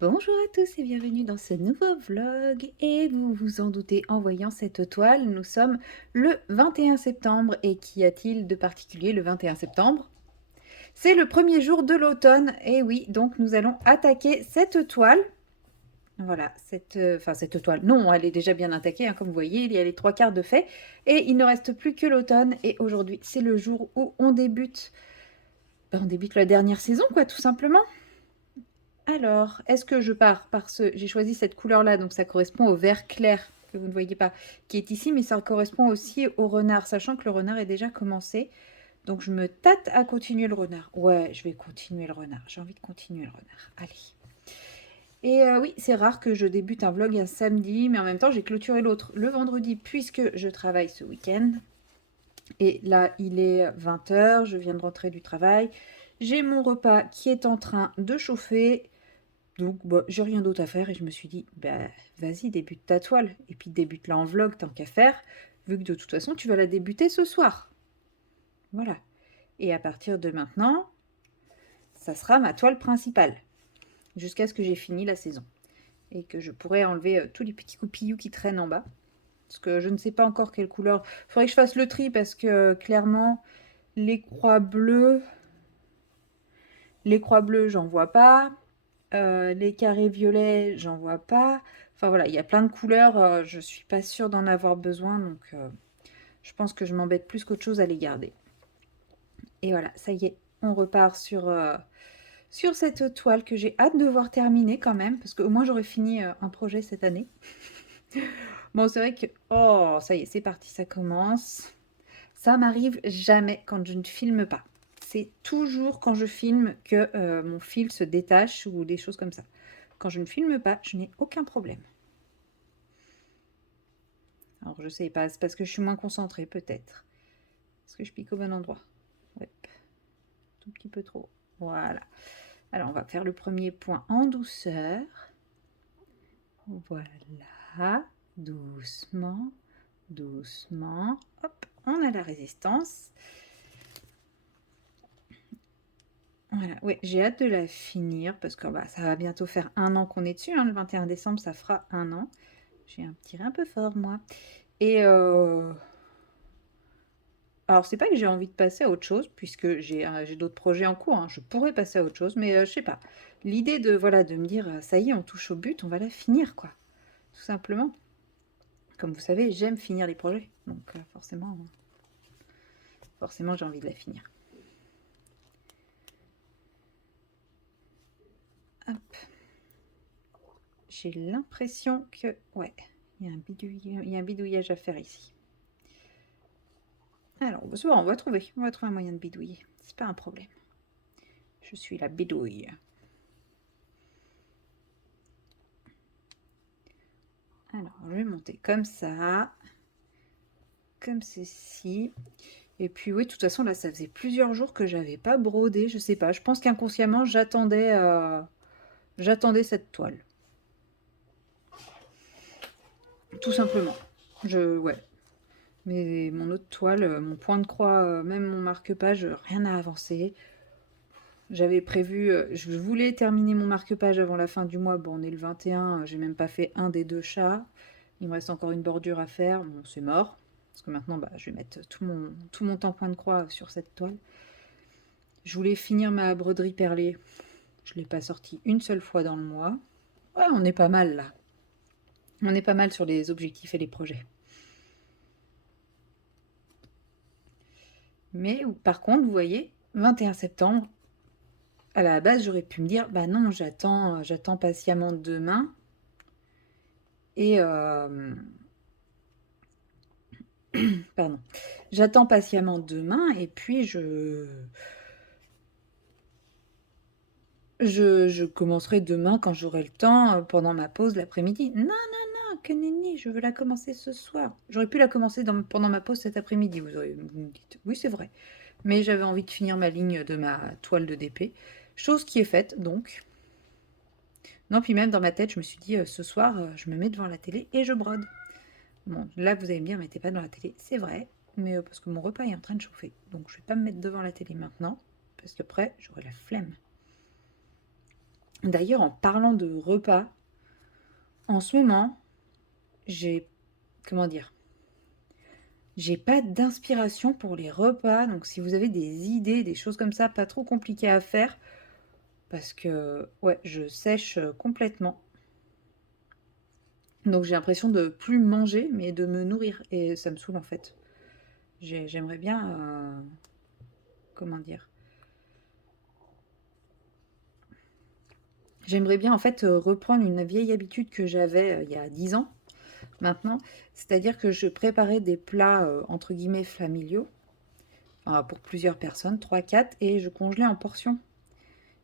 Bonjour à tous et bienvenue dans ce nouveau vlog. Et vous vous en doutez en voyant cette toile, nous sommes le 21 septembre. Et qu'y a-t-il de particulier le 21 septembre? C'est le premier jour de l'automne. Et oui, donc nous allons attaquer cette toile. Voilà, cette toile, non, elle est déjà bien attaquée, hein, comme vous voyez, il y a les trois quarts de fait. Et il ne reste plus que l'automne. Et aujourd'hui, c'est le jour où on débute. On débute la dernière saison, quoi, tout simplement. Alors, est-ce que je pars par ce... J'ai choisi cette couleur-là, donc ça correspond au vert clair, que vous ne voyez pas, qui est ici, mais ça correspond aussi au renard, sachant que le renard est déjà commencé. Donc je me tâte à continuer le renard. Ouais, je vais continuer le renard. J'ai envie de continuer le renard. Allez. Et oui, c'est rare que je débute un vlog un samedi, mais en même temps, j'ai clôturé l'autre le vendredi, puisque je travaille ce week-end. Et là, il est 20 h, je viens de rentrer du travail. J'ai mon repas qui est en train de chauffer. Donc, bah, j'ai rien d'autre à faire et je me suis dit, bah, vas-y, débute ta toile. Et puis, débute-la en vlog, tant qu'à faire, vu que de toute façon, tu vas la débuter ce soir. Voilà. Et à partir de maintenant, ça sera ma toile principale, jusqu'à ce que j'ai fini la saison. Et que je pourrai enlever tous les petits coupillous qui traînent en bas. Parce que je ne sais pas encore quelle couleur. Il faudrait que je fasse le tri, parce que clairement, les croix bleues, j'en vois pas. Les carrés violets, j'en vois pas. Enfin voilà, il y a plein de couleurs. Je suis pas sûre d'en avoir besoin, donc je pense que je m'embête plus qu'autre chose à les garder. Et voilà, ça y est, on repart sur cette toile que j'ai hâte de voir terminer quand même, parce qu'au moins j'aurai fini un projet cette année. Bon, c'est vrai que... Oh, ça y est, c'est parti, ça commence. Ça m'arrive jamais quand je ne filme pas. C'est toujours quand je filme que mon fil se détache ou des choses comme ça. Quand je ne filme pas, je n'ai aucun problème. Alors je sais pas, c'est parce que je suis moins concentrée peut-être. Est-ce que je pique au bon endroit? Ouais, tout petit peu trop. Voilà. Alors on va faire le premier point en douceur. Voilà. Doucement, doucement. Hop, on a la résistance. Voilà, oui, j'ai hâte de la finir parce que bah, ça va bientôt faire 1 an qu'on est dessus, hein, le 21 décembre, ça fera 1 an. J'ai tiré un peu fort, moi. Et alors, c'est pas que j'ai envie de passer à autre chose, puisque j'ai d'autres projets en cours, hein. Je pourrais passer à autre chose, mais je sais pas. L'idée de, voilà, de me dire, ça y est, on touche au but, on va la finir, quoi. Tout simplement. Comme vous savez, j'aime finir les projets. Donc, forcément, j'ai envie de la finir. Hop. J'ai l'impression que... Ouais, il y a un bidouillage à faire ici. Alors, c'est bon, on va trouver un moyen de bidouiller. C'est pas un problème. Je suis la bidouille. Alors, je vais monter comme ça. Comme ceci. Et puis oui, de toute façon, là, ça faisait plusieurs jours que j'avais pas brodé. Je sais pas, je pense qu'inconsciemment, j'attendais cette toile. Tout simplement. Ouais. Mais mon autre toile, mon point de croix, même mon marque-page, rien n'a avancé. J'avais prévu, je voulais terminer mon marque-page avant la fin du mois. Bon, on est le 21, j'ai même pas fait un des deux chats. Il me reste encore une bordure à faire. Bon, c'est mort. Parce que maintenant, bah, je vais mettre tout mon temps point de croix sur cette toile. Je voulais finir ma broderie perlée. Je ne l'ai pas sortie une seule fois dans le mois. Ouais, on est pas mal là. On est pas mal sur les objectifs et les projets. Mais par contre, vous voyez, 21 septembre, à la base, j'aurais pu me dire, bah non, j'attends patiemment demain. Et pardon, j'attends patiemment demain et puis je commencerai demain quand j'aurai le temps, pendant ma pause l'après-midi. Non, non, non, que nenni, je veux la commencer ce soir. J'aurais pu la commencer pendant ma pause cet après-midi, vous me dites. Oui, c'est vrai. Mais j'avais envie de finir ma ligne de ma toile de DP. Chose qui est faite, donc. Non, puis même dans ma tête, je me suis dit, ce soir, je me mets devant la télé et je brode. Bon, là, vous allez me dire, mettez pas devant la télé. C'est vrai, mais parce que mon repas est en train de chauffer. Donc, je vais pas me mettre devant la télé maintenant, parce qu'après, j'aurai la flemme. D'ailleurs, en parlant de repas, en ce moment, j'ai, comment dire, j'ai pas d'inspiration pour les repas. Donc, si vous avez des idées, des choses comme ça, pas trop compliquées à faire, parce que, ouais, je sèche complètement. Donc, j'ai l'impression de plus manger, mais de me nourrir. Et ça me saoule, en fait. J'aimerais bien, comment dire, j'aimerais bien, en fait, reprendre une vieille habitude que j'avais il y a 10 ans maintenant. C'est-à-dire que je préparais des plats, entre guillemets, familiaux, pour plusieurs personnes, 3, 4, et je congelais en portions.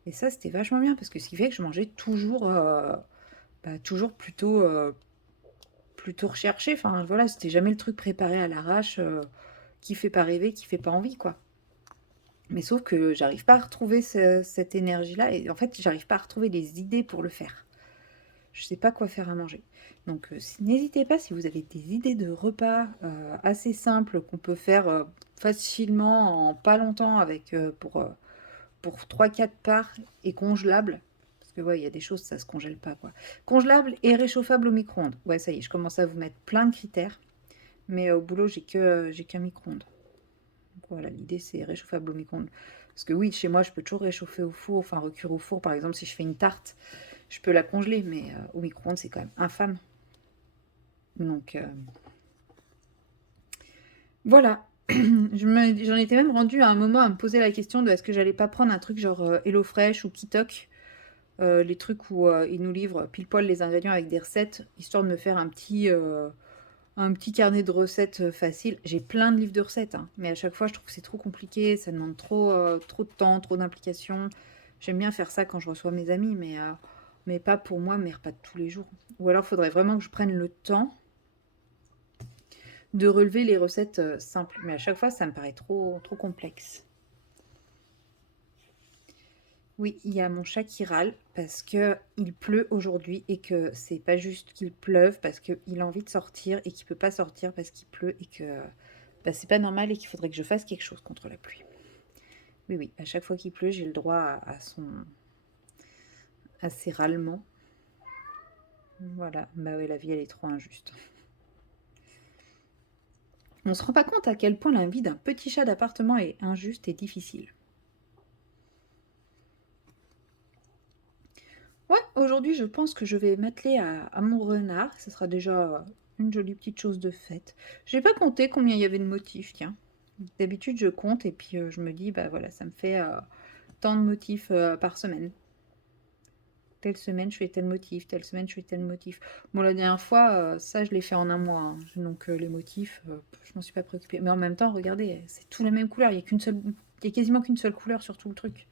Et ça, c'était vachement bien, parce que ce qui fait que je mangeais toujours, toujours plutôt recherché. Enfin, voilà, c'était jamais le truc préparé à l'arrache, qui fait pas rêver, qui fait pas envie, quoi. Mais sauf que j'arrive pas à retrouver cette énergie-là, et en fait, j'arrive pas à retrouver les idées pour le faire. Je sais pas quoi faire à manger. Donc, n'hésitez pas si vous avez des idées de repas assez simples qu'on peut faire facilement en pas longtemps avec pour 3, 4 parts et congelables. Parce que ouais, il y a des choses, ça se congèle pas quoi. Congelable et réchauffable au micro-ondes. Ouais, ça y est, je commence à vous mettre plein de critères. Mais au boulot, j'ai qu'un micro-ondes. Donc voilà, l'idée c'est réchauffable au micro-ondes. Parce que oui, chez moi, je peux toujours réchauffer au four, enfin recuire au four. Par exemple, si je fais une tarte, je peux la congeler, mais au micro-ondes, c'est quand même infâme. Donc voilà. J'en étais même rendue à un moment à me poser la question de est-ce que j'allais pas prendre un truc genre HelloFresh ou Kitok, les trucs où ils nous livrent pile poil les ingrédients avec des recettes, histoire de me faire un petit carnet de recettes facile. J'ai plein de livres de recettes, hein, mais à chaque fois je trouve que c'est trop compliqué, ça demande trop de temps, trop d'implication. J'aime bien faire ça quand je reçois mes amis, mais pas pour moi, mes repas de tous les jours. Ou alors il faudrait vraiment que je prenne le temps de relever les recettes simples. Mais à chaque fois, ça me paraît trop complexe. Oui, il y a mon chat qui râle parce que il pleut aujourd'hui et que c'est pas juste qu'il pleuve parce qu'il a envie de sortir et qu'il peut pas sortir parce qu'il pleut et que c'est pas normal et qu'il faudrait que je fasse quelque chose contre la pluie. Oui, oui, à chaque fois qu'il pleut, j'ai le droit à ses râlements. Voilà, bah ouais, la vie elle est trop injuste. On se rend pas compte à quel point la vie d'un petit chat d'appartement est injuste et difficile. Ouais, aujourd'hui, je pense que je vais m'atteler à mon renard. Ce sera déjà une jolie petite chose de faite. J'ai pas compté combien il y avait de motifs, tiens. D'habitude, je compte et puis je me dis, bah voilà, ça me fait tant de motifs par semaine. Telle semaine, je fais tel motif, telle semaine, je fais tel motif. Bon, la dernière fois, ça, je l'ai fait en un mois, hein. Donc, les motifs, je m'en suis pas préoccupée. Mais en même temps, regardez, c'est tous la même couleur. Il y a quasiment qu'une seule couleur sur tout le truc.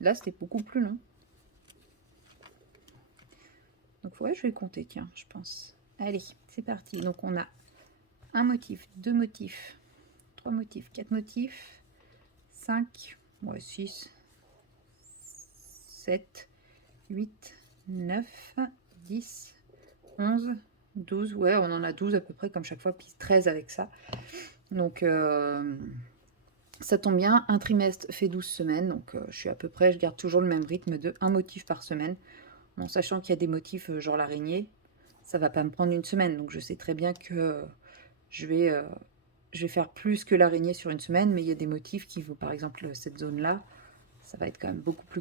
Là, c'était beaucoup plus long. Donc ouais, je vais compter, tiens, je pense. Allez, c'est parti. Donc on a un motif, deux motifs, trois motifs, quatre motifs, 5, ouais, 6, 7, 8, 9, 10, 11, 12. Ouais, on en a 12 à peu près comme chaque fois, puis 13 avec ça. Donc ça tombe bien, un trimestre fait 12 semaines, donc je suis à peu près, je garde toujours le même rythme de un motif par semaine. En sachant qu'il y a des motifs genre l'araignée, ça va pas me prendre une semaine. Donc je sais très bien que je vais, euh, je vais faire plus que l'araignée sur une semaine, mais il y a des motifs qui vont, par exemple, cette zone-là, ça va être quand même beaucoup plus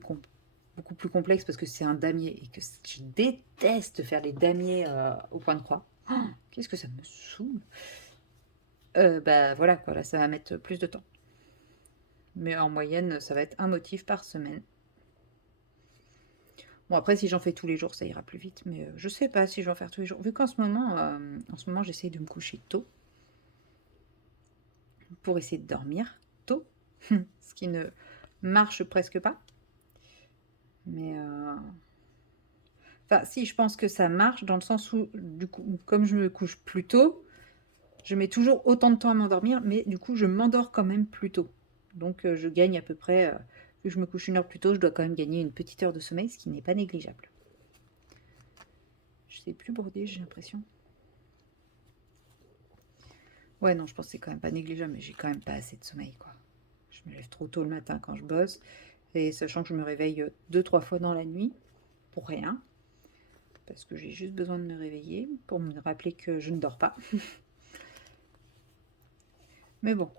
complexe parce que c'est un damier et que je déteste faire les damiers au point de croix. Oh, qu'est-ce que ça me saoule. Bah voilà, quoi, là ça va mettre plus de temps. Mais en moyenne, ça va être un motif par semaine. Bon, après, si j'en fais tous les jours, ça ira plus vite. Mais je sais pas si je vais en faire tous les jours. Vu en ce moment, j'essaye de me coucher tôt pour essayer de dormir tôt, ce qui ne marche presque pas. Mais enfin, si, je pense que ça marche dans le sens où, du coup, comme je me couche plus tôt, je mets toujours autant de temps à m'endormir, mais du coup, je m'endors quand même plus tôt. Donc, je gagne à peu près, vu que je me couche une heure plus tôt, je dois quand même gagner une petite heure de sommeil, ce qui n'est pas négligeable. Je sais plus broder, j'ai l'impression. Ouais, non, je pense que c'est quand même pas négligeable, mais j'ai quand même pas assez de sommeil, quoi. Je me lève trop tôt le matin quand je bosse. Et sachant que je me réveille 2-3 fois dans la nuit, pour rien, parce que j'ai juste besoin de me réveiller pour me rappeler que je ne dors pas. Mais bon,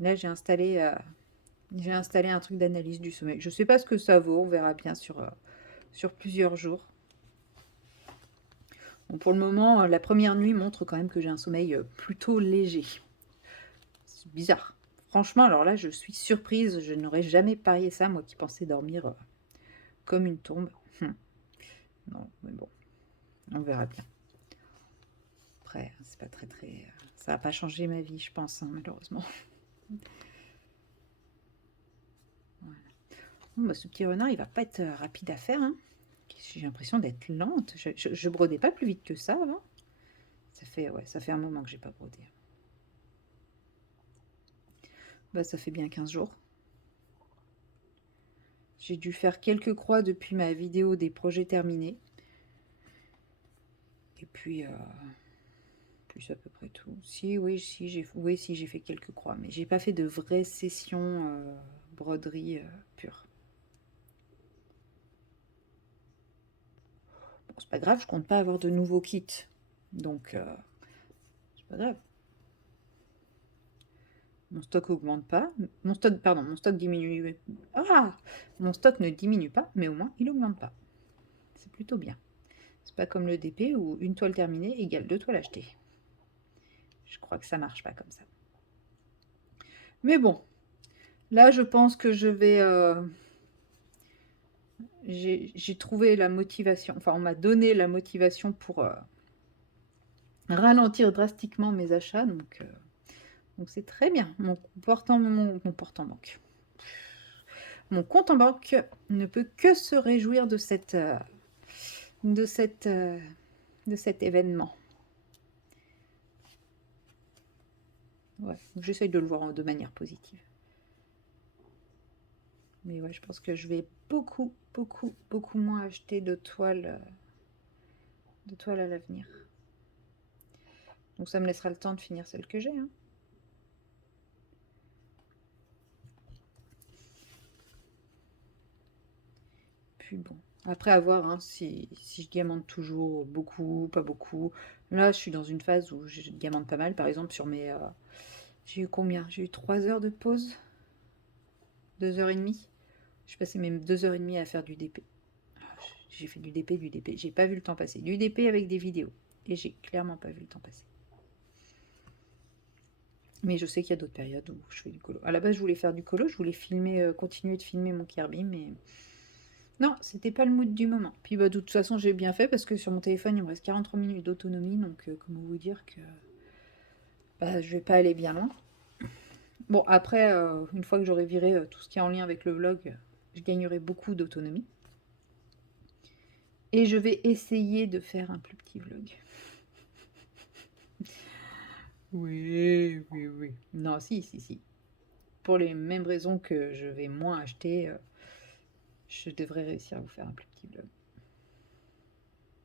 là j'ai installé un truc d'analyse du sommeil. Je sais pas ce que ça vaut, on verra bien sur plusieurs jours. Bon, pour le moment, la première nuit montre quand même que j'ai un sommeil plutôt léger. C'est bizarre. Franchement, alors là, je suis surprise. Je n'aurais jamais parié ça, moi qui pensais dormir comme une tombe. Non, mais bon, on verra bien. Après, c'est pas très... ça va pas changer ma vie, je pense, hein, malheureusement. Voilà. Bon, bah, ce petit renard, il va pas être rapide à faire, hein. J'ai l'impression d'être lente. Je brodais pas plus vite que ça avant. Ça fait un moment que j'ai pas brodé. Bah, ça fait bien 15 jours. J'ai dû faire quelques croix depuis ma vidéo des projets terminés. Et puis, plus à peu près tout. Si, j'ai fait quelques croix, mais j'ai pas fait de vraies sessions broderie pure. Bon, c'est pas grave, je compte pas avoir de nouveaux kits. Donc, c'est pas grave. Mon stock augmente pas. Mon stock diminue. Ah! Mon stock ne diminue pas, mais au moins il augmente pas. C'est plutôt bien. C'est pas comme le DP où une toile terminée égale 2 toiles achetées. Je crois que ça marche pas comme ça. Mais bon, là je pense que je vais... j'ai trouvé la motivation, enfin on m'a donné la motivation pour ralentir drastiquement mes achats, donc c'est très bien. Mon compte en banque ne peut que se réjouir de cet événement. Ouais, j'essaye de le voir de manière positive. Mais ouais, je pense que je vais beaucoup moins acheter de toiles à l'avenir. Donc ça me laissera le temps de finir celle que j'ai, hein. Puis bon, après à voir hein, si je diamante toujours beaucoup, pas beaucoup. Là, je suis dans une phase où je diamante pas mal. Par exemple, sur mes... j'ai eu combien? J'ai eu 3 heures de pause, 2 heures et demie. Je passais même 2 heures et demie à faire du DP. J'ai fait du DP. J'ai pas vu le temps passer. Du DP avec des vidéos. Et j'ai clairement pas vu le temps passer. Mais je sais qu'il y a d'autres périodes où je fais du colo. À la base, je voulais faire du colo. Je voulais filmer, continuer de filmer mon Kirby, mais... Non, c'était pas le mood du moment. Puis bah, de toute façon, j'ai bien fait parce que sur mon téléphone, il me reste 43 minutes d'autonomie. Donc, comment vous dire que bah, je vais pas aller bien loin. Bon, après, une fois que j'aurai viré tout ce qui est en lien avec le vlog, je gagnerai beaucoup d'autonomie. Et je vais essayer de faire un plus petit vlog. Oui. Non, si. Pour les mêmes raisons que je vais moins acheter, je devrais réussir à vous faire un plus petit vlog.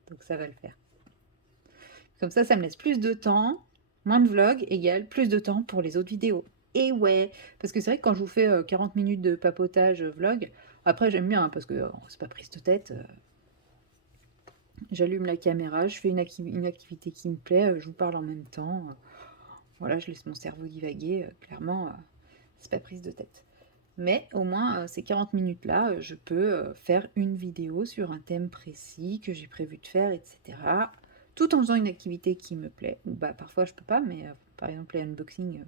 Donc ça va le faire. Comme ça me laisse plus de temps. Moins de vlog égale plus de temps pour les autres vidéos. Et ouais, parce que c'est vrai que quand je vous fais 40 minutes de papotage vlog, après j'aime bien, hein, parce que c'est pas prise de tête. J'allume la caméra, je fais une activité qui me plaît, je vous parle en même temps. Voilà, je laisse mon cerveau divaguer. Clairement, c'est pas prise de tête. Mais au moins, ces 40 minutes-là, je peux faire une vidéo sur un thème précis que j'ai prévu de faire, etc. Tout en faisant une activité qui me plaît. Ou bah, parfois, je peux pas, mais par exemple, les unboxings,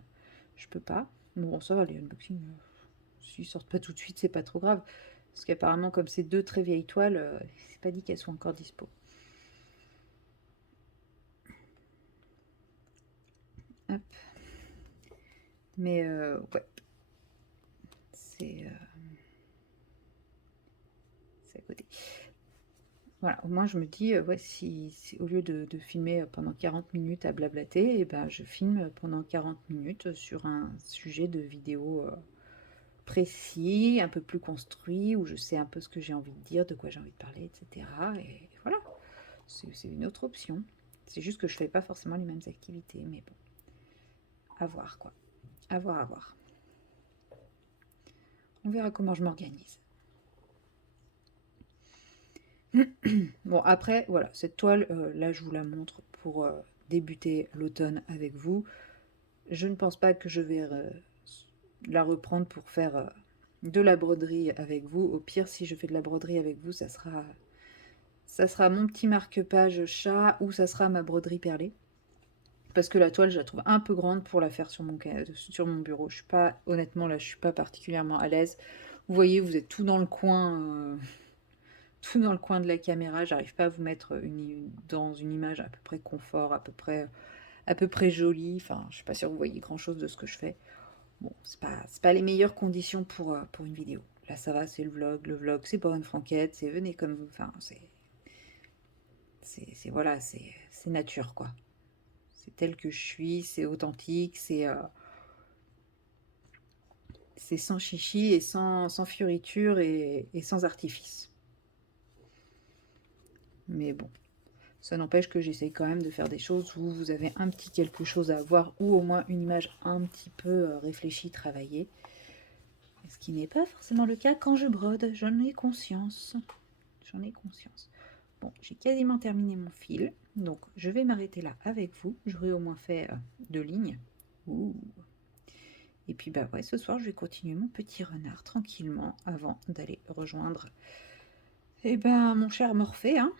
je peux pas. Bon, ça va, les unboxings, s'ils sortent pas tout de suite, c'est pas trop grave. Parce qu'apparemment, comme c'est 2 très vieilles toiles, c'est pas dit qu'elles soient encore dispo. Hop. Mais ouais. C'est à côté. Voilà, au moins je me dis, ouais, si au lieu de filmer pendant 40 minutes à blablater, et ben, je filme pendant 40 minutes sur un sujet de vidéo précis, un peu plus construit, où je sais un peu ce que j'ai envie de dire, de quoi j'ai envie de parler, etc. Et voilà, c'est une autre option. C'est juste que je fais pas forcément les mêmes activités, mais bon, à voir quoi. À voir. On verra comment je m'organise. Bon, après, voilà, cette toile, là, je vous la montre pour débuter l'automne avec vous. Je ne pense pas que je vais la reprendre pour faire de la broderie avec vous. Au pire, si je fais de la broderie avec vous, ça sera mon petit marque-page chat ou ça sera ma broderie perlée. Parce que la toile, je la trouve un peu grande pour la faire sur mon bureau. Je suis pas, honnêtement, là, je suis pas particulièrement à l'aise. Vous voyez, vous êtes tout dans le coin, tout dans le coin de la caméra. J'arrive pas à vous mettre dans une image à peu près confort, à peu près jolie. Enfin, je suis pas sûre que vous voyez grand-chose de ce que je fais. Bon, c'est pas les meilleures conditions pour une vidéo. Là, ça va, c'est le vlog. Le vlog, c'est pas une franquette, c'est venez comme vous. Enfin, voilà, c'est nature, quoi. C'est tel que je suis, c'est authentique, c'est sans chichi et sans fioriture et sans artifice. Mais bon, ça n'empêche que j'essaye quand même de faire des choses où vous avez un petit quelque chose à voir ou au moins une image un petit peu réfléchie, travaillée. Ce qui n'est pas forcément le cas quand je brode, j'en ai conscience. J'en ai conscience. Bon, j'ai quasiment terminé mon fil, donc je vais m'arrêter là avec vous. J'aurai au moins fait 2 lignes. Ouh. Et puis bah ouais, ce soir je vais continuer mon petit renard tranquillement avant d'aller rejoindre mon cher Morphée, hein,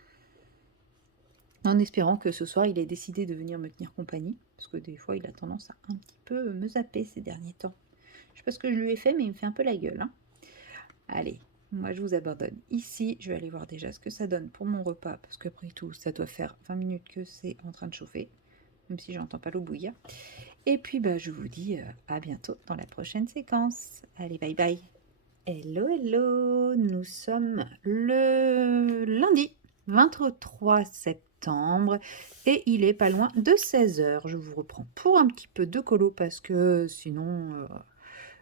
en espérant que ce soir il ait décidé de venir me tenir compagnie, parce que des fois il a tendance à un petit peu me zapper ces derniers temps. Je sais pas ce que je lui ai fait, mais il me fait un peu la gueule, hein. Allez, moi je vous abandonne ici, je vais aller voir déjà ce que ça donne pour mon repas, parce qu'après tout ça doit faire 20 minutes que c'est en train de chauffer, même si j'entends pas l'eau bouillir. Et puis bah je vous dis à bientôt dans la prochaine séquence. Allez, bye bye. Hello, hello, nous sommes le lundi 23 septembre et il est pas loin de 16 h. Je vous reprends pour un petit peu de colo parce que sinon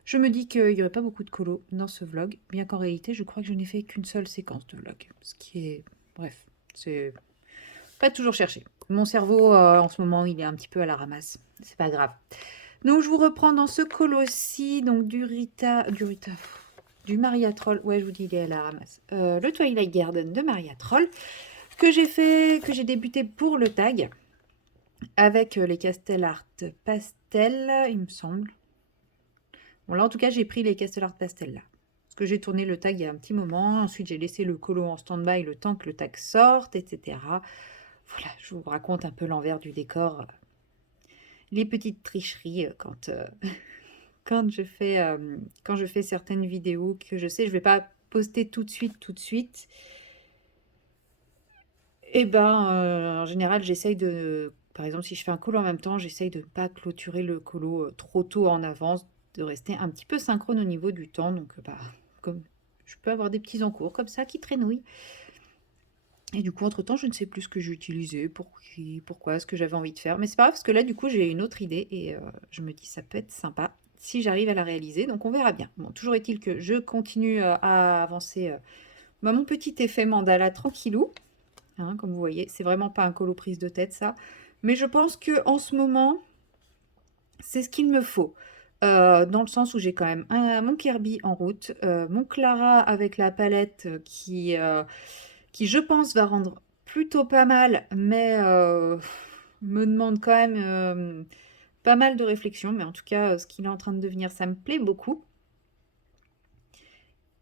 je me dis qu'il n'y aurait pas beaucoup de colo dans ce vlog, bien qu'en réalité je crois que je n'ai fait qu'une seule séquence de vlog, ce qui est, bref, c'est pas toujours cherché. Mon cerveau en ce moment il est un petit peu à la ramasse, c'est pas grave. Donc je vous reprends dans ce colo-ci, donc du Maria Troll, ouais je vous dis il est à la ramasse, le Twilight Garden de Maria Troll, que j'ai débuté pour le tag, avec les Castel Art Pastel, il me semble. Bon là en tout cas j'ai pris les Castel Art Pastel là, parce que j'ai tourné le tag il y a un petit moment, ensuite j'ai laissé le colo en stand-by le temps que le tag sorte, etc. Voilà, je vous raconte un peu l'envers du décor, les petites tricheries quand quand je fais certaines vidéos que je sais je vais pas poster tout de suite, et en général j'essaye de, par exemple si je fais un colo en même temps, j'essaye de ne pas clôturer le colo trop tôt en avance, de rester un petit peu synchrone au niveau du temps, donc comme je peux avoir des petits encours comme ça qui traînouillent. Et du coup, entre-temps, je ne sais plus ce que j'ai utilisé, pourquoi, ce que j'avais envie de faire. Mais c'est pas grave, parce que là, du coup, j'ai une autre idée et je me dis ça peut être sympa si j'arrive à la réaliser. Donc, on verra bien. Bon, toujours est-il que je continue à avancer mon petit effet mandala tranquillou. Hein, comme vous voyez, c'est vraiment pas un colo prise de tête, ça. Mais je pense que en ce moment, c'est ce qu'il me faut. Dans le sens où j'ai quand même mon Kirby en route, mon Clara avec la palette qui je pense va rendre plutôt pas mal, mais me demande quand même pas mal de réflexion. Mais en tout cas, ce qu'il est en train de devenir, ça me plaît beaucoup.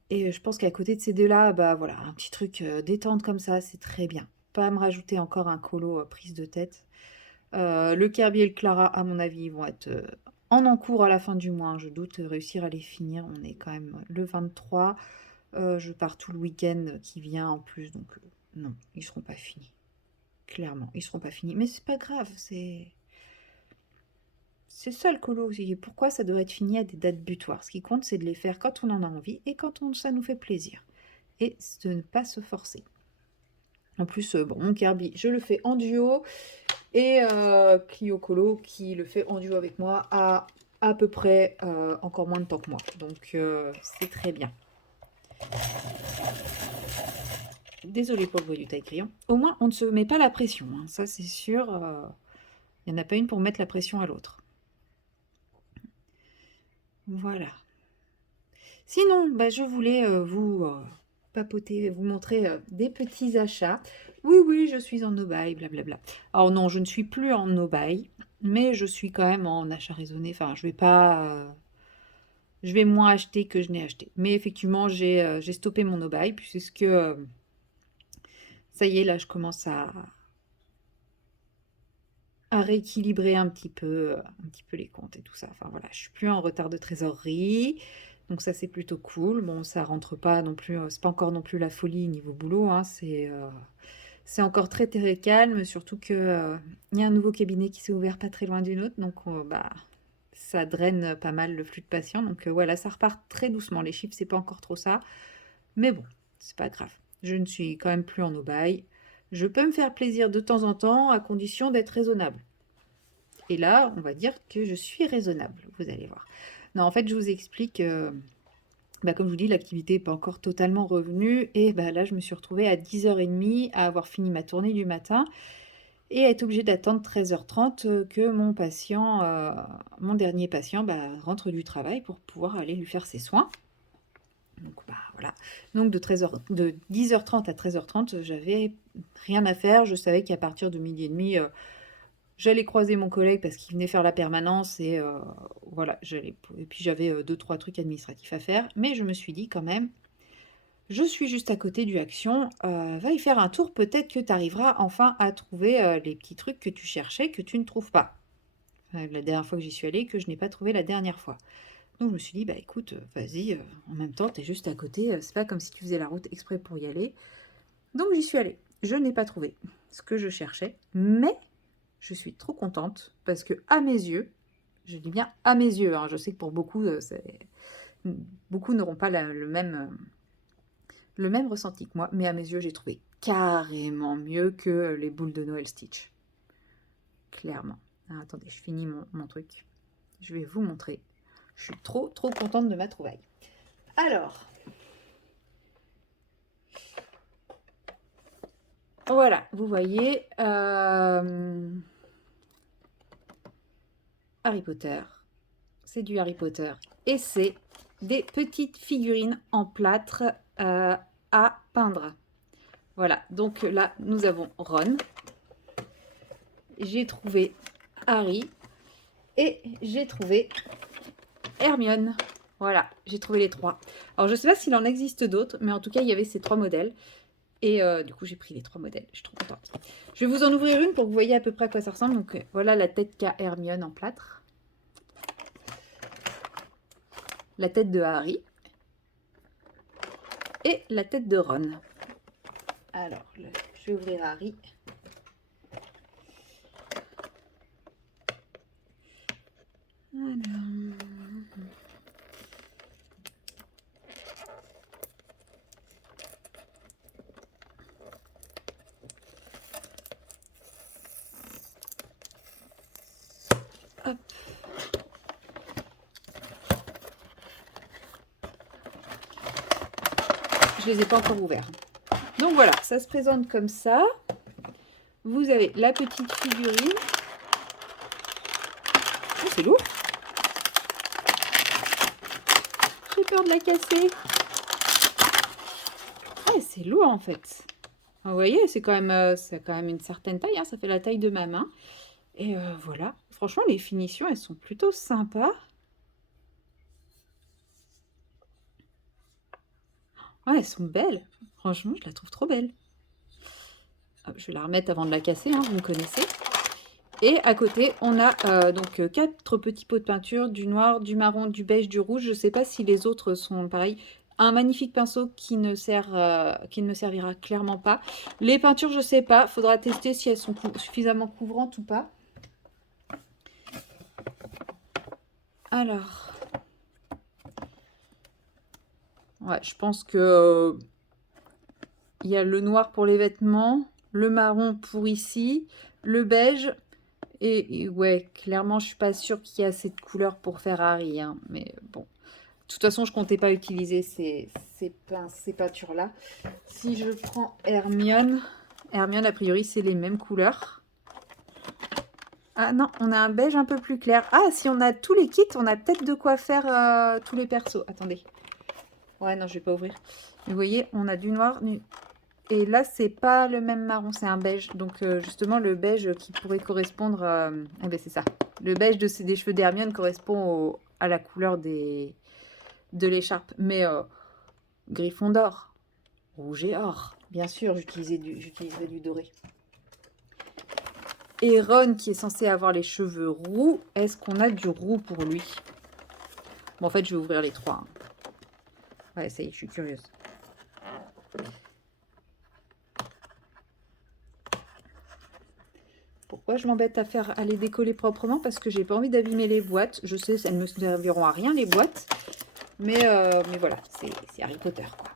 Et je pense qu'à côté de ces deux-là, bah voilà, un petit truc détente comme ça, c'est très bien. Pas me rajouter encore un colo prise de tête. Le Kirby et le Clara, à mon avis, ils vont être en encours à la fin du mois. Je doute réussir à les finir. On est quand même le 23. Je pars tout le week-end qui vient en plus, donc non, ils seront pas finis. Clairement, ils seront pas finis. Mais c'est pas grave, c'est ça le colo aussi. Pourquoi ça doit être fini à des dates butoirs? Ce qui compte, c'est de les faire quand on en a envie et quand ça nous fait plaisir. Et de ne pas se forcer. En plus, bon, mon Kirby, je le fais en duo. Et Clio Colo qui le fait en duo avec moi à peu près encore moins de temps que moi. Donc c'est très bien. Désolée pour le bruit du taille-crayon. Au moins, on ne se met pas la pression. Hein. Ça, c'est sûr. Il n'y en a pas une pour mettre la pression à l'autre. Voilà. Sinon, bah, je voulais papoter, vous montrer des petits achats. Oui, oui, je suis en no-buy, blablabla. Alors non, je ne suis plus en no-buy, mais je suis quand même en achat raisonné. Enfin, je vais pas... je vais moins acheter que je n'ai acheté. Mais effectivement, j'ai stoppé mon no-buy, puisque ça y est, là, je commence à rééquilibrer un petit peu les comptes et tout ça. Enfin voilà, je suis plus en retard de trésorerie, donc ça c'est plutôt cool. Bon, ça rentre pas non plus, c'est pas encore non plus la folie niveau boulot, hein, c'est encore très très calme, surtout que il y a un nouveau cabinet qui s'est ouvert pas très loin d'une autre, donc bah ça draine pas mal le flux de patients. Donc voilà, ça repart très doucement. Les chiffres c'est pas encore trop ça, mais bon, c'est pas grave. Je ne suis quand même plus en no-buy. Je peux me faire plaisir de temps en temps à condition d'être raisonnable. Et là, on va dire que je suis raisonnable, vous allez voir. Non, en fait, je vous explique, bah, comme je vous dis, l'activité n'est pas encore totalement revenue. Et bah, là, je me suis retrouvée à 10h30 à avoir fini ma tournée du matin et à être obligée d'attendre 13h30 que mon patient, mon dernier patient, bah, rentre du travail pour pouvoir aller lui faire ses soins. Donc bah, voilà. Donc de 10h30 à 13h30, j'avais rien à faire. Je savais qu'à partir de 12h30, j'allais croiser mon collègue parce qu'il venait faire la permanence et voilà, et puis j'avais 2-3 trucs administratifs à faire. Mais je me suis dit quand même, je suis juste à côté du Action, va y faire un tour, peut-être que tu arriveras enfin à trouver les petits trucs que tu cherchais, que tu ne trouves pas. La dernière fois que j'y suis allée, que je n'ai pas trouvé la dernière fois. Donc je me suis dit, bah écoute, vas-y, en même temps, t'es juste à côté, c'est pas comme si tu faisais la route exprès pour y aller. Donc j'y suis allée. Je n'ai pas trouvé ce que je cherchais, mais je suis trop contente parce que à mes yeux, je dis bien à mes yeux, hein, je sais que pour beaucoup, beaucoup n'auront pas le même ressenti que moi, mais à mes yeux, j'ai trouvé carrément mieux que les boules de Noël Stitch. Clairement. Ah, attendez, je finis mon truc. Je vais vous montrer. Je suis trop contente de ma trouvaille. Alors, voilà, vous voyez, Harry Potter. C'est du Harry Potter. Et c'est des petites figurines en plâtre à peindre. Voilà, donc là, nous avons Ron. J'ai trouvé Harry. Et j'ai trouvé Hermione. Voilà, j'ai trouvé les 3. Alors, je ne sais pas s'il en existe d'autres, mais en tout cas, il y avait ces 3 modèles. Et du coup, j'ai pris les 3 modèles. Je suis trop contente. Je vais vous en ouvrir une pour que vous voyez à peu près à quoi ça ressemble. Donc, voilà la tête qu'a Hermione en plâtre. La tête de Harry. Et la tête de Ron. Alors, je vais ouvrir Harry. Alors... Hop. Je les ai pas encore ouverts. Donc voilà, ça se présente comme ça. Vous avez la petite figurine. Oh, c'est lourd. J'ai peur de la casser. Ah, c'est lourd en fait. Vous voyez, c'est quand même une certaine taille. Hein, ça fait la taille de ma main. Et voilà. Franchement, les finitions, elles sont plutôt sympas. Ouais, elles sont belles. Franchement, je la trouve trop belle. Hop, je vais la remettre avant de la casser, hein, vous me connaissez. Et à côté, on a donc 4 petits pots de peinture, du noir, du marron, du beige, du rouge. Je ne sais pas si les autres sont pareils. Un magnifique pinceau qui ne me servira clairement pas. Les peintures, je ne sais pas. Il faudra tester si elles sont suffisamment couvrantes ou pas. Alors... Ouais, je pense que... il y a le noir pour les vêtements, le marron pour ici, le beige... Et ouais, clairement, je suis pas sûre qu'il y ait assez de couleurs pour faire Harry. Hein, mais bon. De toute façon, je comptais pas utiliser ces peintures-là. Si je prends Hermione, a priori, c'est les mêmes couleurs. Ah non, on a un beige un peu plus clair. Ah, si on a tous les kits, on a peut-être de quoi faire tous les persos. Attendez. Ouais, non, je vais pas ouvrir. Vous voyez, on a du noir. Et là, c'est pas le même marron, c'est un beige. Donc, justement, le beige qui pourrait correspondre à... Eh ben, c'est ça. Le beige des cheveux d'Hermione correspond à la couleur de l'écharpe. Mais Gryffondor, rouge et or. Bien sûr, j'utiliserai du doré. Et Ron, qui est censé avoir les cheveux roux, est-ce qu'on a du roux pour lui? Bon, en fait, je vais ouvrir les trois. Hein. Ouais, ça y est, je suis curieuse. Pourquoi je m'embête à les décoller proprement? Parce que j'ai pas envie d'abîmer les boîtes. Je sais, elles ne me serviront à rien, les boîtes. Mais voilà, c'est Harry Potter, quoi.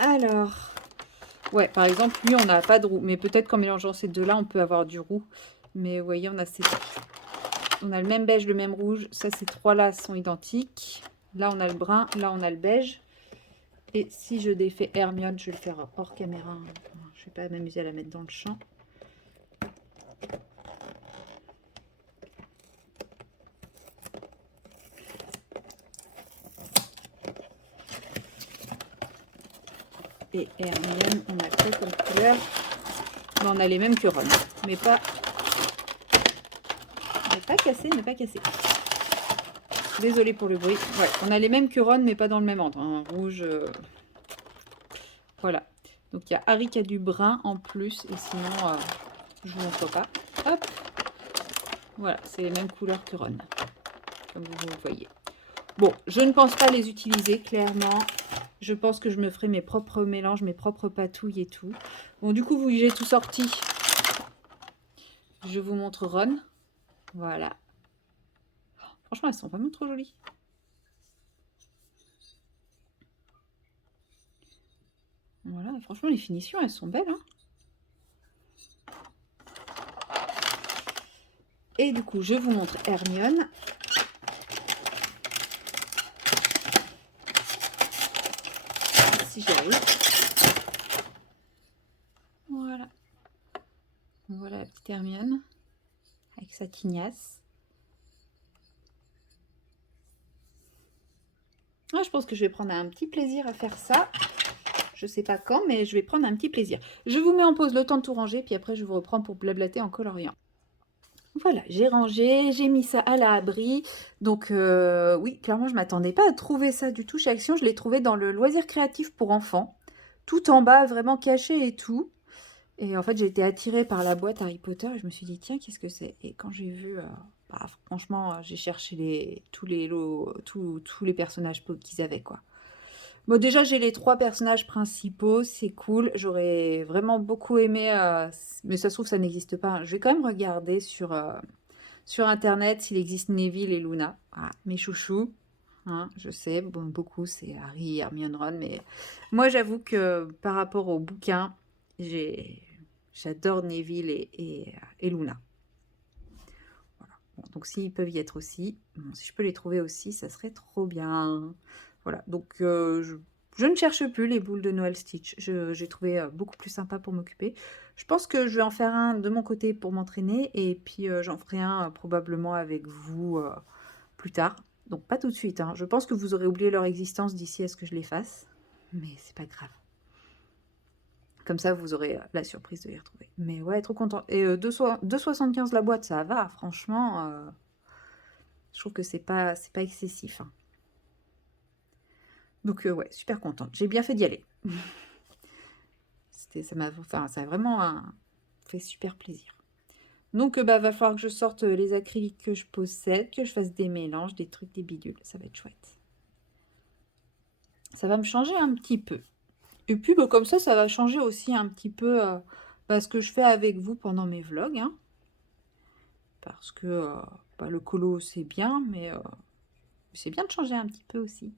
Alors, ouais, par exemple, lui, on n'a pas de roux. Mais peut-être qu'en mélangeant ces deux-là, on peut avoir du roux. Mais vous voyez, on a le même beige, le même rouge. Ça, ces trois-là sont identiques. Là, on a le brun. Là, on a le beige. Et si je défais Hermione, je vais le faire hors caméra. Je ne vais pas m'amuser à la mettre dans le champ. Et Hermione, on a quoi comme couleur? On a les mêmes que Ron, mais pas cassé, mais pas cassé. Désolée pour le bruit. Ouais, on a les mêmes que Ron, mais pas dans le même ordre. Hein. Rouge. Voilà. Donc il y a Harry qui a du brun en plus, et sinon, je vous montre pas. Hop. Voilà, c'est les mêmes couleurs que Ron, comme vous le voyez. Bon, je ne pense pas les utiliser, clairement. Je pense que je me ferai mes propres mélanges, mes propres patouilles et tout. Bon, du coup, j'ai tout sorti. Je vous montre Ron. Voilà. Franchement, elles sont vraiment trop jolies. Voilà, franchement, les finitions, elles sont belles. Hein. Et du coup, je vous montre Hermione. Si j'arrive. Voilà. Voilà la petite Hermione. Avec sa tignasse. Ah, je pense que je vais prendre un petit plaisir à faire ça. Je sais pas quand, mais je vais prendre un petit plaisir. Je vous mets en pause le temps de tout ranger, puis après je vous reprends pour blablater en coloriant. Voilà, j'ai rangé, j'ai mis ça à l'abri. Donc oui, clairement, je ne m'attendais pas à trouver ça du tout chez Action. Je l'ai trouvé dans le loisir créatif pour enfants. Tout en bas, vraiment caché et tout. Et en fait, j'ai été attirée par la boîte Harry Potter et je me suis dit, tiens, qu'est-ce que c'est? Et quand j'ai vu, franchement, j'ai cherché tous les personnages qu'ils avaient, quoi. Bon, déjà, j'ai les trois personnages principaux, c'est cool. J'aurais vraiment beaucoup aimé, mais ça se trouve, ça n'existe pas. Je vais quand même regarder sur Internet s'il existe Neville et Luna. Ah, mes chouchous. Hein, je sais, bon, beaucoup, c'est Harry, Hermione, Ron, mais moi, j'avoue que par rapport au bouquin, j'adore Neville et Luna. Voilà. Bon, donc, s'ils peuvent y être aussi, bon, si je peux les trouver aussi, ça serait trop bien. Voilà, donc je ne cherche plus les boules de Noël Stitch. J'ai trouvé beaucoup plus sympa pour m'occuper. Je pense que je vais en faire un de mon côté pour m'entraîner et puis j'en ferai un probablement avec vous plus tard. Donc pas tout de suite. Hein. Je pense que vous aurez oublié leur existence d'ici à ce que je les fasse. Mais c'est pas grave. Comme ça, vous aurez la surprise de les retrouver. Mais ouais, trop content. Et 2,75 la boîte, ça va. Franchement, je trouve que c'est pas excessif. Hein. Donc ouais, super contente. J'ai bien fait d'y aller. Ça a vraiment fait super plaisir. Donc va falloir que je sorte les acryliques que je possède, que je fasse des mélanges, des trucs, des bidules. Ça va être chouette. Ça va me changer un petit peu. Et puis comme ça va changer aussi un petit peu ce que je fais avec vous pendant mes vlogs. Hein. Parce que le colo c'est bien, mais c'est bien de changer un petit peu aussi.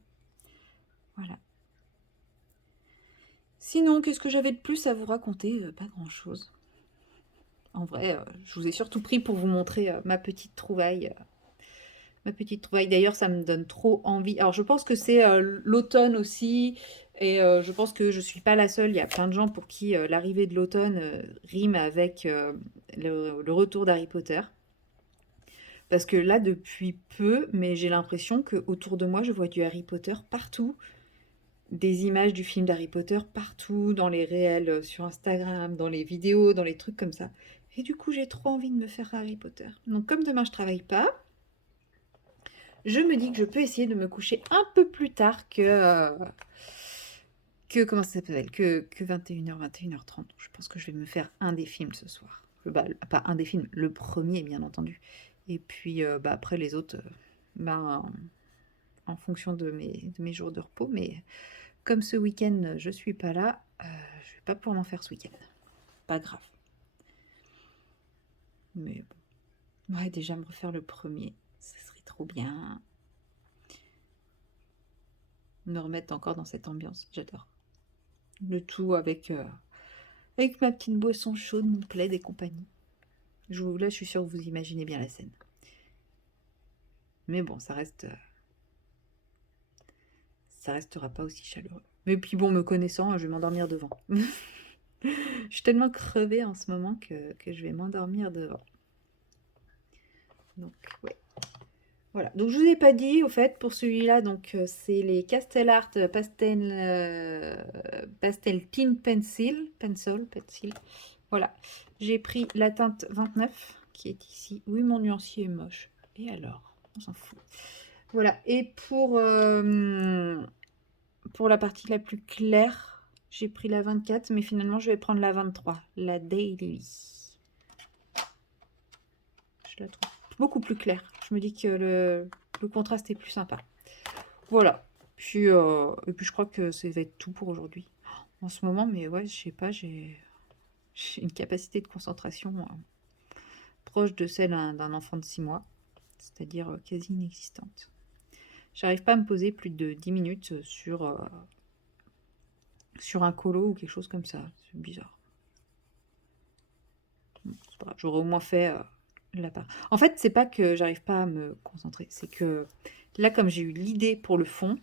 Voilà. Sinon, qu'est-ce que j'avais de plus à vous raconter? Pas grand-chose. En vrai, je vous ai surtout pris pour vous montrer ma petite trouvaille. Ma petite trouvaille, d'ailleurs, ça me donne trop envie. Alors, je pense que c'est l'automne aussi. Et je pense que je ne suis pas la seule. Il y a plein de gens pour qui l'arrivée de l'automne rime avec le retour d'Harry Potter. Parce que là, depuis peu, mais j'ai l'impression que autour de moi, je vois du Harry Potter partout. Des images du film d'Harry Potter partout, dans les réels sur Instagram, dans les vidéos, dans les trucs comme ça. Et du coup, j'ai trop envie de me faire Harry Potter. Donc comme demain, je travaille pas, je me dis que je peux essayer de me coucher un peu plus tard que comment ça s'appelle, que 21h, 21h30. Je pense que je vais me faire un des films ce soir. Bah, pas un des films, le premier, bien entendu. Et puis, bah, après, les autres, ben, en fonction de mes jours de repos. Mais comme ce week-end, je suis pas là, je vais pas pouvoir m'en faire ce week-end. Pas grave. Mais bon. Ouais, déjà me refaire le premier, ça serait trop bien. Me remettre encore dans cette ambiance, j'adore. Le tout avec ma petite boisson chaude, mon plaid et compagnie. Là, je suis sûre que vous imaginez bien la scène. Mais bon, ça restera pas aussi chaleureux. Mais puis bon, me connaissant, je vais m'endormir devant. Je suis tellement crevée en ce moment que je vais m'endormir devant. Donc, ouais. Voilà. Donc, je vous ai pas dit, au fait, pour celui-là, donc c'est les Castel Art Pastel Tin Pencil. Voilà. J'ai pris la teinte 29 qui est ici. Oui, mon nuancier est moche. Et alors? On s'en fout. Voilà. Et pour la partie la plus claire, j'ai pris la 24, mais finalement, je vais prendre la 23, la Daily. Je la trouve beaucoup plus claire. Je me dis que le contraste est plus sympa. Voilà. Et puis je crois que ça va être tout pour aujourd'hui. En ce moment, mais ouais, je sais pas, j'ai une capacité de concentration proche de celle d'un enfant de 6 mois, c'est-à-dire quasi inexistante. J'arrive pas à me poser plus de 10 minutes sur un colo ou quelque chose comme ça. C'est bizarre. C'est pas grave, j'aurais au moins fait la part. En fait, c'est pas que j'arrive pas à me concentrer, c'est que là, comme j'ai eu l'idée pour le fond,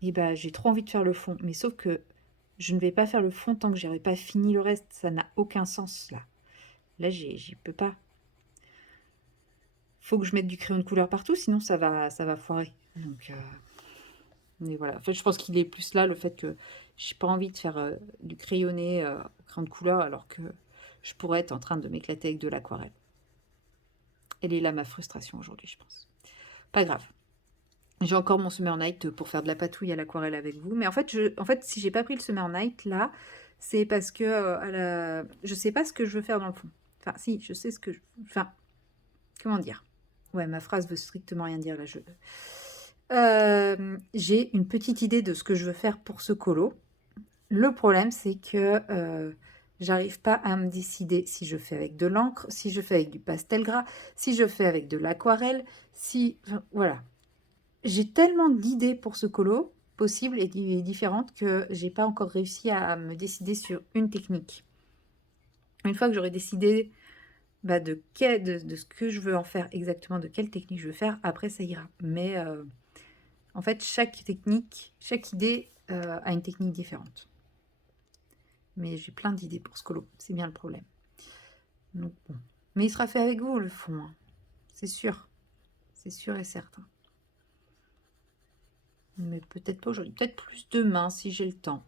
et ben j'ai trop envie de faire le fond. Mais sauf que je ne vais pas faire le fond tant que j'aurai pas fini le reste. Ça n'a aucun sens là. Là, j'y peux pas. Faut que je mette du crayon de couleur partout, sinon ça va foirer. Donc, mais voilà. En fait, je pense qu'il est plus là le fait que j'ai pas envie de faire du crayonné au crayon de couleur alors que je pourrais être en train de m'éclater avec de l'aquarelle. Elle est là ma frustration aujourd'hui, je pense. Pas grave. J'ai encore mon Summer Night pour faire de la patouille à l'aquarelle avec vous. Mais en fait, si j'ai pas pris le Summer Night là, c'est parce que je sais pas ce que je veux faire dans le fond. Enfin, si, je sais ce que enfin, comment dire? Ouais, ma phrase veut strictement rien dire là. J'ai une petite idée de ce que je veux faire pour ce colo. Le problème, c'est que j'arrive pas à me décider si je fais avec de l'encre, si je fais avec du pastel gras, si je fais avec de l'aquarelle, enfin, voilà. J'ai tellement d'idées pour ce colo, possibles et différentes, que j'ai pas encore réussi à me décider sur une technique. Une fois que j'aurai décidé bah, de ce que je veux en faire exactement, de quelle technique je veux faire, après ça ira. Mais en fait, chaque idée a une technique différente. Mais j'ai plein d'idées pour ce colo, c'est bien le problème. Donc bon. Mais il sera fait avec vous, le fond, hein. C'est sûr et certain. Mais peut-être pas aujourd'hui, peut-être plus demain si j'ai le temps.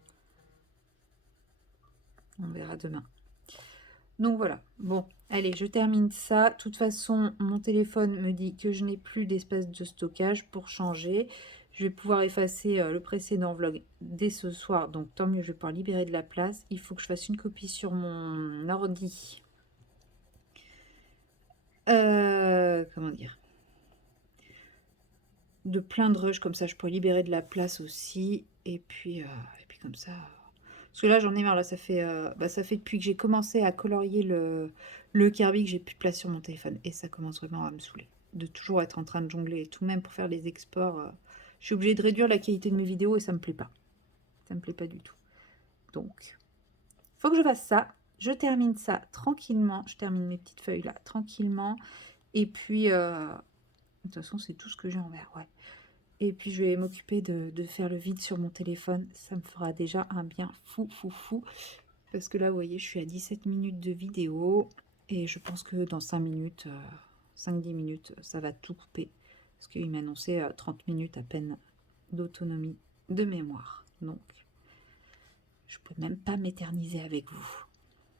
On verra demain. Donc voilà, bon, allez, je termine ça. De toute façon, mon téléphone me dit que je n'ai plus d'espace de stockage pour changer. Je vais pouvoir effacer le précédent vlog dès ce soir, donc tant mieux, je vais pouvoir libérer de la place. Il faut que je fasse une copie sur mon ordi. Comment dire? De plein de rushs, comme ça je pourrais libérer de la place aussi. Et puis comme ça... Parce que là, j'en ai marre, là, ça fait depuis que j'ai commencé à colorier le Kirby que j'ai plus de place sur mon téléphone. Et ça commence vraiment à me saouler. De toujours être en train de jongler et tout, même pour faire les exports. Je suis obligée de réduire la qualité de mes vidéos et ça me plaît pas. Ça me plaît pas du tout. Donc, faut que je fasse ça. Je termine ça tranquillement. Je termine mes petites feuilles là, tranquillement. Et puis, de toute façon, c'est tout ce que j'ai en vert, ouais. Et puis, je vais m'occuper de faire le vide sur mon téléphone. Ça me fera déjà un bien fou. Parce que là, vous voyez, je suis à 17 minutes de vidéo. Et je pense que dans 5 minutes, 5-10 minutes, ça va tout couper. Parce qu'il m'a annoncé 30 minutes à peine d'autonomie de mémoire. Donc, je ne peux même pas m'éterniser avec vous.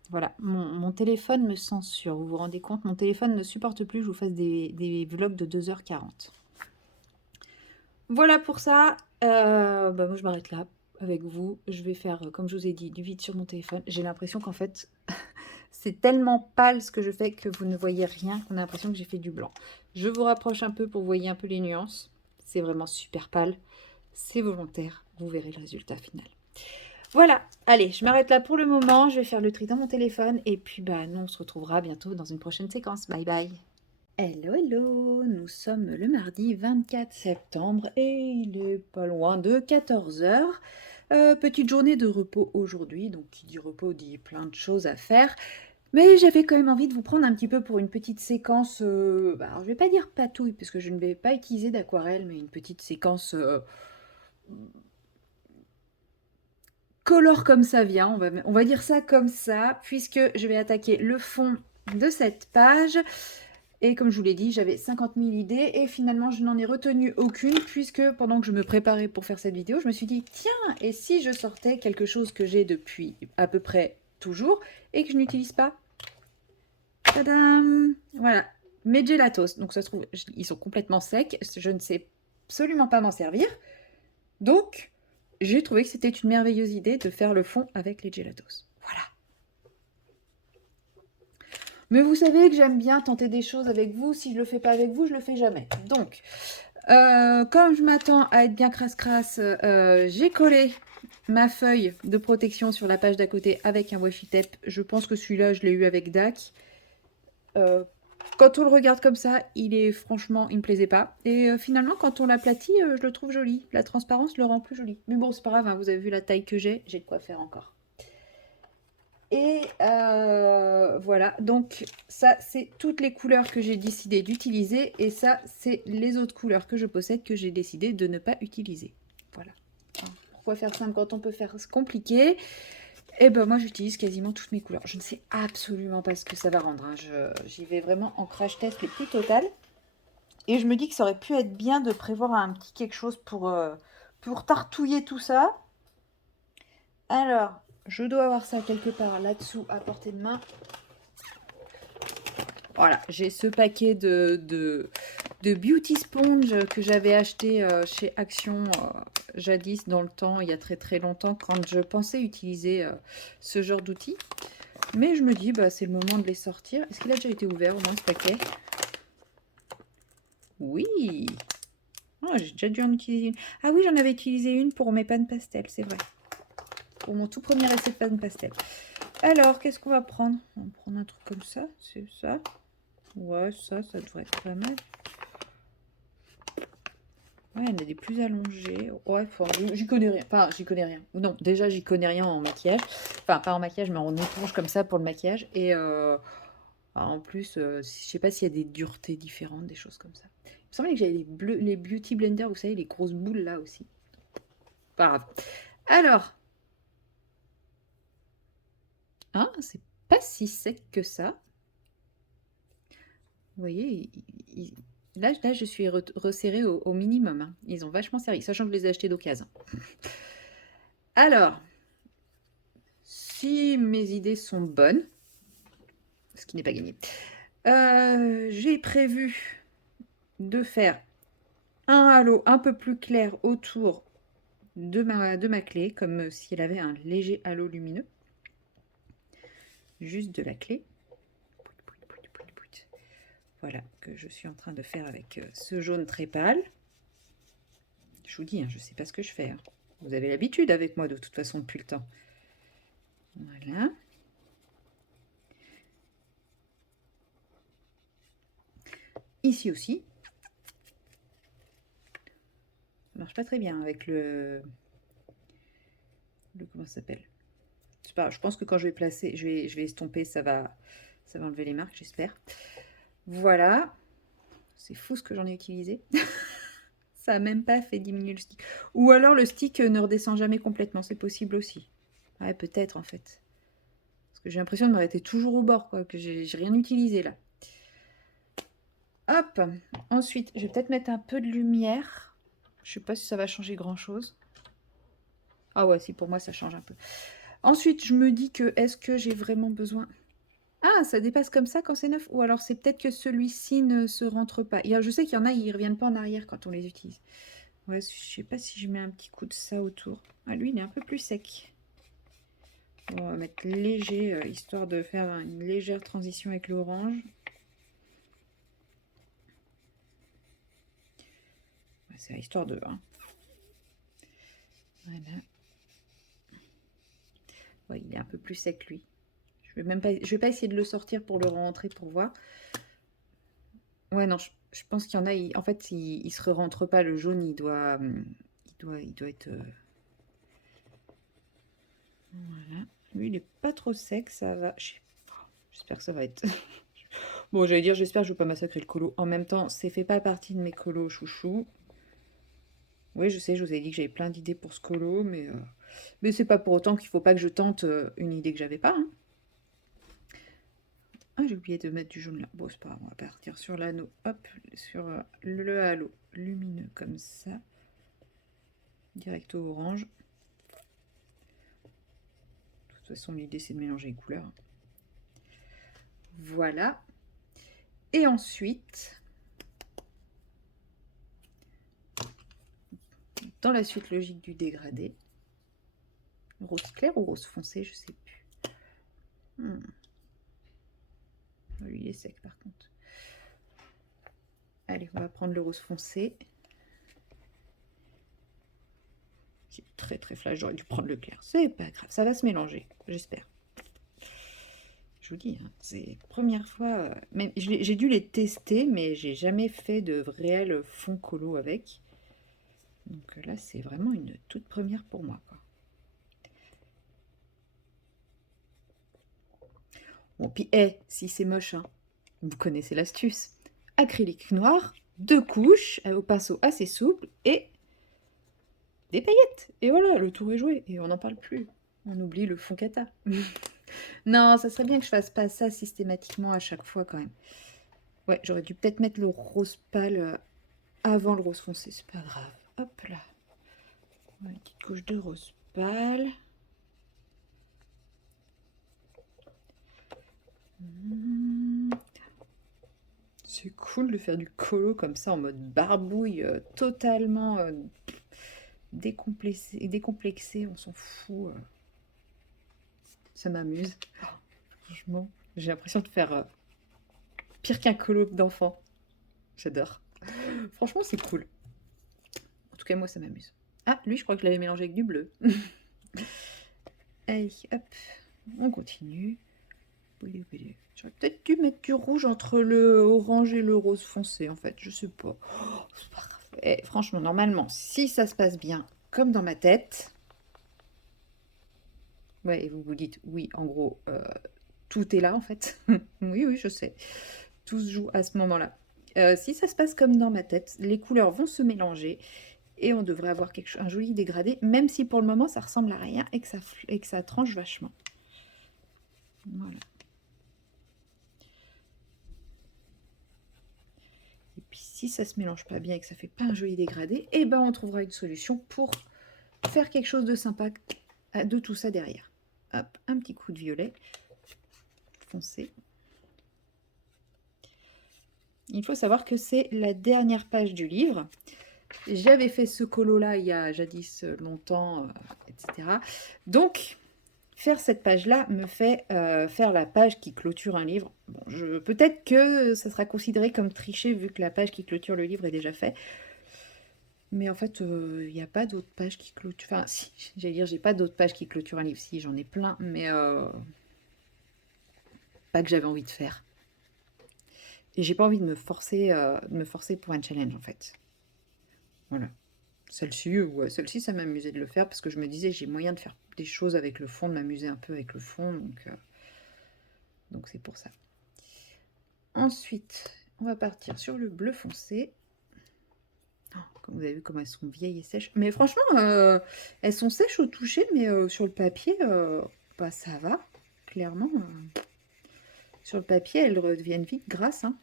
Voilà, mon téléphone me censure. Vous vous rendez compte, mon téléphone ne supporte plus que je vous fasse des vlogs de 2h40. Voilà pour ça. Moi, je m'arrête là avec vous. Je vais faire, comme je vous ai dit, du vide sur mon téléphone. J'ai l'impression qu'en fait, c'est tellement pâle ce que je fais que vous ne voyez rien, qu'on a l'impression que j'ai fait du blanc. Je vous rapproche un peu pour que vous voyez un peu les nuances. C'est vraiment super pâle. C'est volontaire. Vous verrez le résultat final. Voilà, allez, je m'arrête là pour le moment. Je vais faire le tri dans mon téléphone. Et puis, nous, on se retrouvera bientôt dans une prochaine séquence. Bye bye. Hello, hello, nous sommes le mardi 24 septembre et il est pas loin de 14 heures. Petite journée de repos aujourd'hui, donc qui dit repos dit plein de choses à faire. Mais j'avais quand même envie de vous prendre un petit peu pour une petite séquence, alors je vais pas dire patouille, parce que je ne vais pas utiliser d'aquarelle, mais une petite séquence color comme ça vient, on va dire ça comme ça, puisque je vais attaquer le fond de cette page. Et comme je vous l'ai dit, j'avais 50 000 idées et finalement, je n'en ai retenu aucune puisque pendant que je me préparais pour faire cette vidéo, je me suis dit, tiens, et si je sortais quelque chose que j'ai depuis à peu près toujours et que je n'utilise pas? Tadam! Voilà, mes gelatos. Donc ça se trouve, ils sont complètement secs. Je ne sais absolument pas m'en servir. Donc, j'ai trouvé que c'était une merveilleuse idée de faire le fond avec les gelatos. Voilà. Mais vous savez que j'aime bien tenter des choses avec vous. Si je le fais pas avec vous, je le fais jamais. Donc, comme je m'attends à être bien crasse-crasse, j'ai collé ma feuille de protection sur la page d'à côté avec un washi tape. Je pense que celui-là, je l'ai eu avec DAC. Quand on le regarde comme ça, franchement, il me plaisait pas. Et finalement, quand on l'aplatit, je le trouve joli. La transparence le rend plus joli. Mais bon, c'est pas grave, hein, vous avez vu la taille que j'ai de quoi faire encore. Et voilà, donc ça, c'est toutes les couleurs que j'ai décidé d'utiliser. Et ça, c'est les autres couleurs que je possède que j'ai décidé de ne pas utiliser. Voilà. Pourquoi faire simple quand on peut faire compliqué? Et ben moi, j'utilise quasiment toutes mes couleurs. Je ne sais absolument pas ce que ça va rendre. Hein. J'y vais vraiment en crash test le plus total. Et je me dis que ça aurait pu être bien de prévoir un petit quelque chose pour tartouiller tout ça. Alors, je dois avoir ça quelque part là-dessous à portée de main. Voilà, j'ai ce paquet de Beauty Sponge que j'avais acheté chez Action jadis dans le temps, il y a très très longtemps, quand je pensais utiliser ce genre d'outils. Mais je me dis, c'est le moment de les sortir. Est-ce qu'il a déjà été ouvert au moins ce paquet? Oui. Oh, j'ai déjà dû en utiliser une. Ah oui, j'en avais utilisé une pour mes pannes pastel, c'est vrai. Pour mon tout premier essai de panne pastel. Alors, qu'est-ce qu'on va prendre? On va prendre un truc comme ça, c'est ça. Ouais, ça devrait être pas mal. Ouais, il y en a des plus allongés. Ouais, j'y connais rien. Enfin, j'y connais rien. Non, déjà, j'y connais rien en maquillage. Enfin, pas en maquillage, mais en éponge comme ça pour le maquillage. Et en plus, je sais pas s'il y a des duretés différentes, des choses comme ça. Il me semblait que j'avais les Beauty Blender, vous savez, les grosses boules là aussi. Pas grave. Alors. Ah, c'est pas si sec que ça. Vous voyez, là, je suis resserrée au minimum. Hein. Ils ont vachement servi, sachant que je les ai achetés d'occasion. Alors, si mes idées sont bonnes, ce qui n'est pas gagné, j'ai prévu de faire un halo un peu plus clair autour de ma clé, comme si elle avait un léger halo lumineux. Juste de la clé. Voilà, que je suis en train de faire avec ce jaune très pâle. Je vous dis, hein, je ne sais pas ce que je fais. Hein. Vous avez l'habitude avec moi de toute façon depuis le temps. Voilà. Ici aussi. Ça marche pas très bien avec le comment ça s'appelle? Je pense que quand je vais placer, je vais estomper, ça va enlever les marques, j'espère. Voilà. C'est fou ce que j'en ai utilisé. Ça n'a même pas fait diminuer le stick. Ou alors le stick ne redescend jamais complètement, c'est possible aussi. Ouais, peut-être en fait. Parce que j'ai l'impression de m'arrêter toujours au bord, quoi, que j'ai rien utilisé là. Hop. Ensuite, je vais peut-être mettre un peu de lumière. Je sais pas si ça va changer grand-chose. Ah ouais, si, pour moi, ça change un peu. Ensuite, je me dis que, est-ce que j'ai vraiment besoin... Ah, ça dépasse comme ça quand c'est neuf? Ou alors c'est peut-être que celui-ci ne se rentre pas. Je sais qu'il y en a, ils reviennent pas en arrière quand on les utilise. Ouais, je sais pas si je mets un petit coup de ça autour. Ah, lui, il est un peu plus sec. Bon, on va mettre léger, histoire de faire une légère transition avec l'orange. Ouais, c'est histoire de... Hein. Voilà. Ouais, il est un peu plus sec, lui. Je vais pas essayer de le sortir pour le rentrer pour voir. Ouais, non, je pense qu'il y en a, en fait, il se rentre pas. Le jaune, il doit être... Voilà. Lui, il est pas trop sec, ça va. J'espère que ça va être... Bon, j'allais dire, j'espère que je vais pas massacrer le colo. En même temps, c'est fait pas partie de mes colos chouchous. Oui, je sais, je vous ai dit que j'avais plein d'idées pour ce colo, mais c'est pas pour autant qu'il faut pas que je tente une idée que j'avais pas. Hein. Ah, j'ai oublié de mettre du jaune là. Bon, c'est pas grave, on va partir sur l'anneau. Hop, sur le halo lumineux comme ça. Direct au orange. De toute façon, l'idée, c'est de mélanger les couleurs. Voilà. Et ensuite, dans la suite logique du dégradé, rose clair ou rose foncé, je sais plus. Lui, il est sec par contre. Allez, on va prendre le rose foncé. C'est très très flash, j'aurais dû prendre le clair. C'est pas grave, ça va se mélanger, j'espère. Je vous dis, hein, c'est la première fois. J'ai dû les tester, mais j'ai jamais fait de réel fond colo avec. Donc là, c'est vraiment une toute première pour moi, quoi. Bon, puis, si c'est moche, hein, vous connaissez l'astuce. Acrylique noir, 2 couches, au pinceau assez souple, et des paillettes. Et voilà, le tour est joué, et on n'en parle plus. On oublie le fond cata. Non, ça serait bien que je fasse pas ça systématiquement à chaque fois, quand même. Ouais, j'aurais dû peut-être mettre le rose pâle avant le rose foncé, c'est pas grave. Hop là. Une petite couche de rose pâle. C'est cool de faire du colo comme ça en mode barbouille, totalement décomplexé, on s'en fout. Ça m'amuse. Oh, franchement, j'ai l'impression de faire pire qu'un colo d'enfant. J'adore. Franchement, c'est cool. En tout cas, moi, ça m'amuse. Ah, lui, je crois que je l'avais mélangé avec du bleu. Allez, hop, on continue. J'aurais peut-être dû mettre du rouge entre le orange et le rose foncé, en fait. Je sais pas. Oh, c'est pas grave. Franchement, normalement, si ça se passe bien, comme dans ma tête... Ouais, et vous vous dites, oui, en gros, tout est là, en fait. Oui, oui, je sais. Tout se joue à ce moment-là. Si ça se passe comme dans ma tête, les couleurs vont se mélanger et on devrait avoir un joli dégradé, même si pour le moment, ça ressemble à rien et que ça tranche vachement. Voilà. Et puis si ça se mélange pas bien et que ça fait pas un joli dégradé, eh ben on trouvera une solution pour faire quelque chose de sympa de tout ça derrière. Hop, un petit coup de violet foncé. Il faut savoir que c'est la dernière page du livre. J'avais fait ce colo-là il y a jadis longtemps, etc. Donc, faire cette page-là me fait faire la page qui clôture un livre. Bon, peut-être que ça sera considéré comme tricher vu que la page qui clôture le livre est déjà faite. Mais en fait, il n'y a pas d'autres pages qui clôturent... Enfin, si, j'allais dire, j'ai pas d'autres pages qui clôturent un livre. Si, j'en ai plein, mais pas que j'avais envie de faire. Et j'ai pas envie de me forcer pour un challenge, en fait. Voilà. Celle-ci, ça m'amusait de le faire parce que je me disais, j'ai moyen de faire des choses avec le fond, de m'amuser un peu avec le fond, donc c'est pour ça. Ensuite, on va partir sur le bleu foncé. Oh, comme vous avez vu comment elles sont vieilles et sèches. Mais franchement, elles sont sèches au toucher, mais sur le papier, bah, ça va, clairement. Sur le papier, elles redeviennent vite grasses. Hein.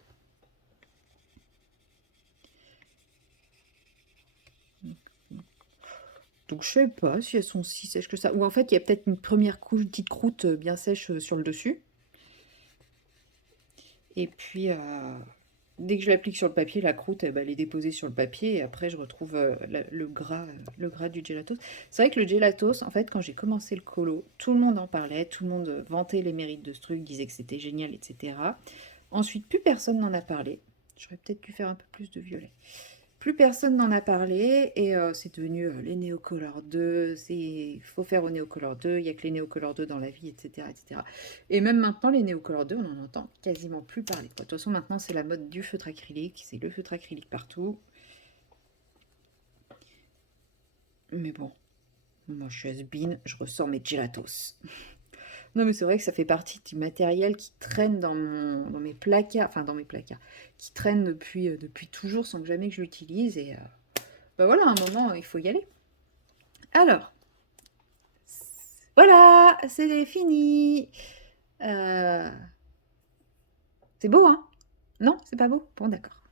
Donc je sais pas si elles sont si sèches que ça. Ou en fait, il y a peut-être une première couche, une petite croûte bien sèche sur le dessus. Et puis, dès que je l'applique sur le papier, la croûte, elle est déposée sur le papier. Et après, je retrouve le gras du gelatos. C'est vrai que le gelatos, en fait, quand j'ai commencé le colo, tout le monde en parlait. Tout le monde vantait les mérites de ce truc, disait que c'était génial, etc. Ensuite, plus personne n'en a parlé. J'aurais peut-être dû faire un peu plus de violet. Plus personne n'en a parlé et c'est devenu les Néocolor 2, il faut faire au Néocolor 2, il n'y a que les Néocolor 2 dans la vie, etc., etc. Et même maintenant, les Néocolor 2, on n'en entend quasiment plus parler, quoi. De toute façon, maintenant, c'est la mode du feutre acrylique, c'est le feutre acrylique partout. Mais bon, moi je suis has-been, je ressors mes gelatos. Non, mais c'est vrai que ça fait partie du matériel qui traîne dans mes placards, enfin dans mes placards, qui traîne depuis toujours sans que jamais que je l'utilise. Et bah voilà, à un moment, il faut y aller. Alors, voilà, c'est fini. Euh, C'est beau, hein? Non, c'est pas beau? Bon, d'accord.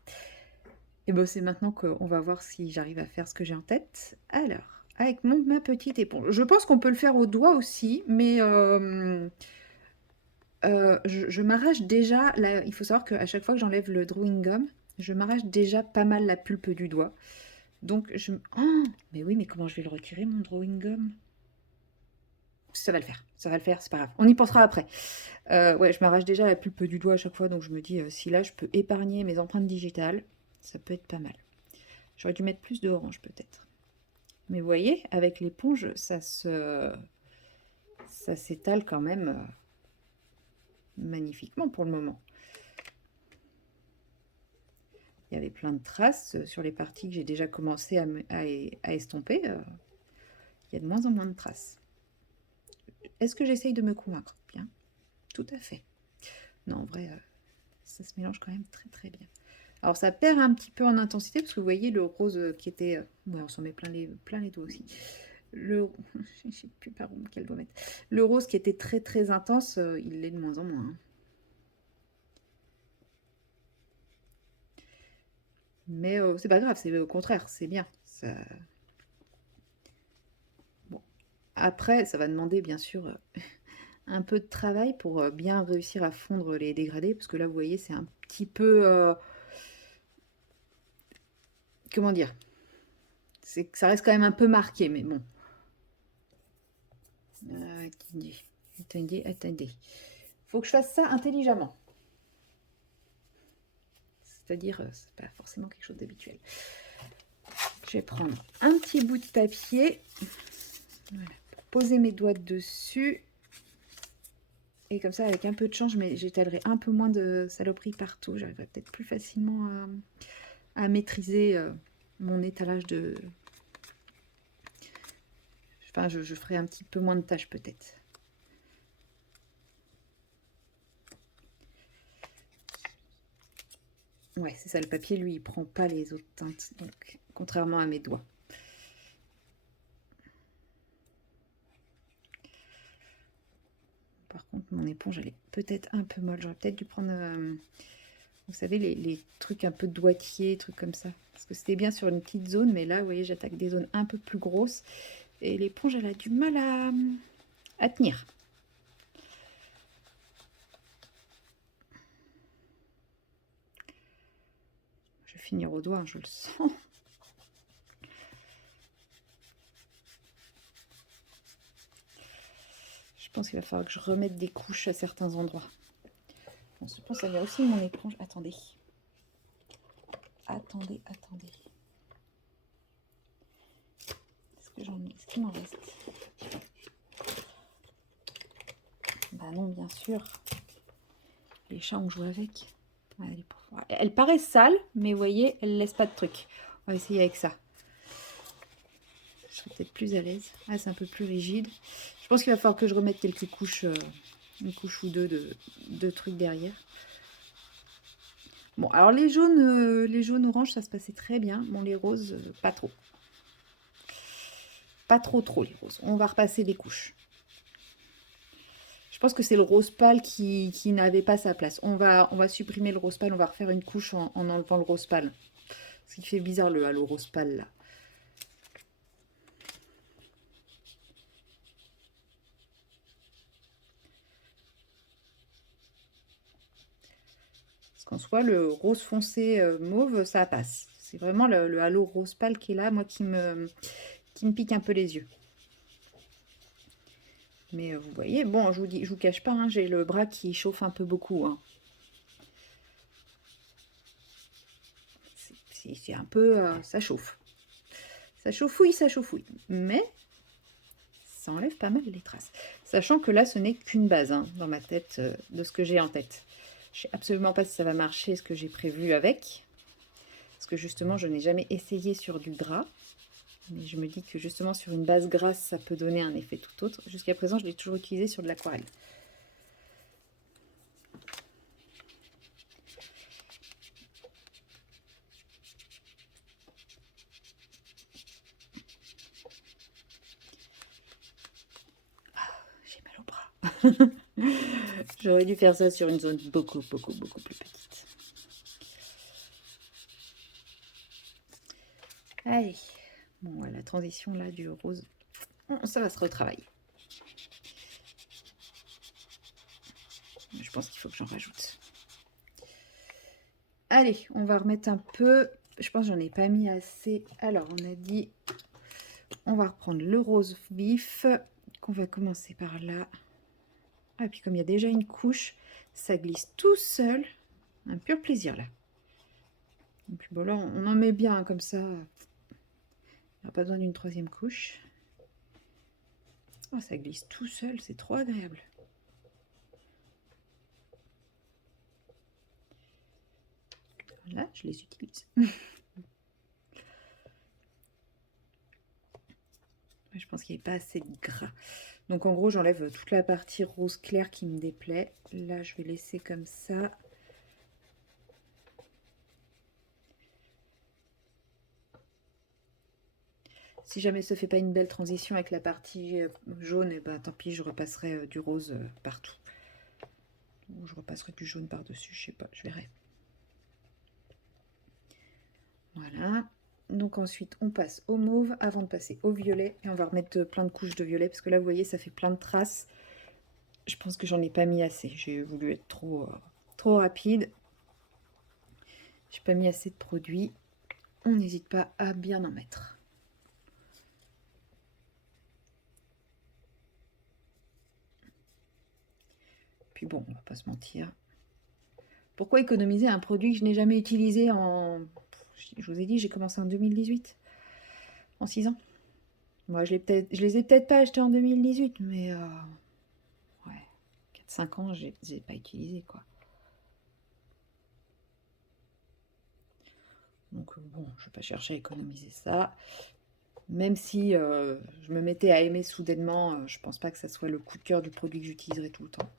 Et bon, c'est maintenant qu'on va voir si j'arrive à faire ce que j'ai en tête. Alors, avec ma petite éponge. Je pense qu'on peut le faire au doigt aussi, mais je m'arrache déjà. Là, il faut savoir qu'à chaque fois que j'enlève le drawing gum, je m'arrache déjà pas mal la pulpe du doigt. Donc, oh, mais oui, mais comment je vais le retirer, mon drawing gum? Ça va le faire, c'est pas grave. On y pensera après. Ouais, je m'arrache déjà la pulpe du doigt à chaque fois, donc je me dis, si là je peux épargner mes empreintes digitales, ça peut être pas mal. J'aurais dû mettre plus d'orange peut-être. Mais vous voyez, avec l'éponge, ça s'étale quand même magnifiquement pour le moment. Il y avait plein de traces sur les parties que j'ai déjà commencé à estomper. Il y a de moins en moins de traces. Est-ce que j'essaye de me convaincre? Bien, tout à fait. Non, en vrai, ça se mélange quand même très très bien. Alors ça perd un petit peu en intensité parce que vous voyez le rose qui était... ouais, on s'en met plein les doigts aussi. Je ne sais plus par où quel doigt mettre. Le rose qui était très très intense, il l'est de moins en moins. Hein. Mais c'est pas grave, c'est au contraire, c'est bien. Ça... Bon. Après, ça va demander bien sûr un peu de travail pour bien réussir à fondre les dégradés. Parce que là, vous voyez, c'est un petit peu... comment dire? Ça reste quand même un peu marqué, mais bon. Attendez. Faut que je fasse ça intelligemment. C'est-à-dire, c'est pas forcément quelque chose d'habituel. Je vais prendre un petit bout de papier. Voilà, pour poser mes doigts dessus. Et comme ça, avec un peu de chance, j'étalerai un peu moins de saloperies partout. J'arriverai peut-être plus facilement à maîtriser mon étalage de... Enfin, je ferai un petit peu moins de tâches peut-être. Ouais, c'est ça, le papier, lui, il prend pas les autres teintes, donc contrairement à mes doigts. Par contre, mon éponge, elle est peut-être un peu molle. J'aurais peut-être dû prendre, vous savez, les trucs un peu doigtiers, trucs comme ça. Parce que c'était bien sur une petite zone, mais là, vous voyez, j'attaque des zones un peu plus grosses. Et l'éponge, elle a du mal à tenir. Je vais finir au doigt, hein, je le sens. Je pense qu'il va falloir que je remette des couches à certains endroits. Bon, je pense que ça vient aussi de mon éponge. Attendez. Est-ce qu'il m'en reste? Bah non, bien sûr. Les chats ont joué avec. Elle paraît sale, mais vous voyez, elle laisse pas de trucs. On va essayer avec ça. Je serai peut-être plus à l'aise. Ah, c'est un peu plus rigide. Je pense qu'il va falloir que je remette quelques couches, une couche ou deux de trucs derrière. Bon, alors les jaunes oranges, ça se passait très bien. Bon, les roses, pas trop. Pas trop les roses. On va repasser les couches. Je pense que c'est le rose pâle qui n'avait pas sa place. On va supprimer le rose pâle. On va refaire une couche en enlevant le rose pâle. Ce qui fait bizarre le halo rose pâle là. Parce qu'en soi, le rose foncé mauve, ça passe. C'est vraiment le halo rose pâle qui est là, moi, qui me pique un peu les yeux. Mais vous voyez, bon, je vous cache pas, hein, j'ai le bras qui chauffe un peu beaucoup. Hein. C'est un peu... ça chauffe. Ça chauffouille. Mais ça enlève pas mal les traces. Sachant que là, ce n'est qu'une base hein, dans ma tête, de ce que j'ai en tête. Je sais absolument pas si ça va marcher, ce que j'ai prévu avec. Parce que justement, je n'ai jamais essayé sur du gras. Mais je me dis que justement, sur une base grasse, ça peut donner un effet tout autre. Jusqu'à présent, je l'ai toujours utilisé sur de l'aquarelle. J'ai mal au bras. J'aurais dû faire ça sur une zone beaucoup plus petite. Allez. Bon, la transition là du rose, ça va se retravailler. Je pense qu'il faut que j'en rajoute. Allez, on va remettre un peu. Je pense que j'en ai pas mis assez. Alors, on a dit, on va reprendre le rose vif, qu'on va commencer par là. Ah, et puis comme il y a déjà une couche, ça glisse tout seul. Un pur plaisir là. Et puis bon là, on en met bien comme ça. On n'a pas besoin d'une troisième couche. Oh, ça glisse tout seul, c'est trop agréable. Là, je les utilise. Je pense qu'il n'y avait pas assez de gras. Donc en gros, j'enlève toute la partie rose clair qui me déplaît. Là, je vais laisser comme ça. Si jamais ça ne fait pas une belle transition avec la partie jaune, et ben, tant pis, je repasserai du rose partout. Ou je repasserai du jaune par-dessus, je sais pas, je verrai. Voilà. Donc ensuite, on passe au mauve avant de passer au violet. Et on va remettre plein de couches de violet parce que là, vous voyez, ça fait plein de traces. Je pense que j'en ai pas mis assez. J'ai voulu être trop rapide. J'ai pas mis assez de produits. On n'hésite pas à bien en mettre. Puis bon, on va pas se mentir. Pourquoi économiser un produit que je n'ai jamais utilisé en... Je vous ai dit, j'ai commencé en 2018. En 6 ans. Moi, je les ai peut-être pas achetés en 2018, mais... ouais, 4-5 ans, je les ai pas utilisés, quoi. Donc bon, je vais pas chercher à économiser ça. Même si je me mettais à aimer soudainement, je pense pas que ça soit le coup de cœur du produit que j'utiliserai tout le temps.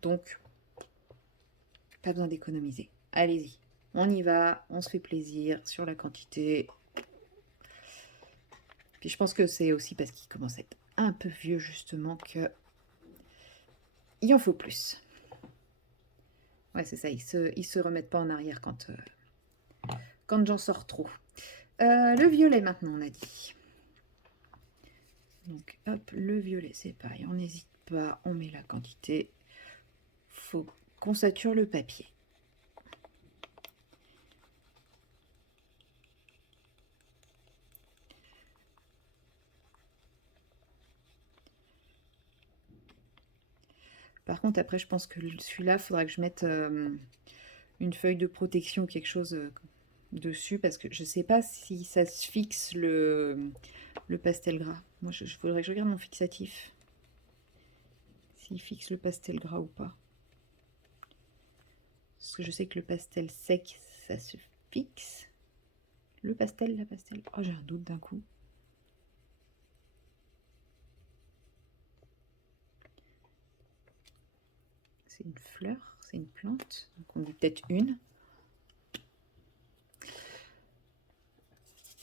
Donc, pas besoin d'économiser. Allez-y, on y va, on se fait plaisir sur la quantité. Puis je pense que c'est aussi parce qu'il commence à être un peu vieux justement que il en faut plus. Ouais, c'est ça, ils se remettent pas en arrière quand j'en sors trop. Le violet maintenant, on a dit. Donc hop, le violet, c'est pareil, on n'hésite pas, on met la quantité. Faut qu'on sature le papier. Par contre, après, je pense que celui-là, il faudra que je mette une feuille de protection, quelque chose dessus, parce que je sais pas si ça se fixe le pastel gras. Moi, je voudrais que je regarde mon fixatif. S'il fixe le pastel gras ou pas. Parce que je sais que le pastel sec, ça se fixe. Le pastel, la pastel. Oh, j'ai un doute d'un coup. C'est une fleur, c'est une plante. Donc on dit peut-être une.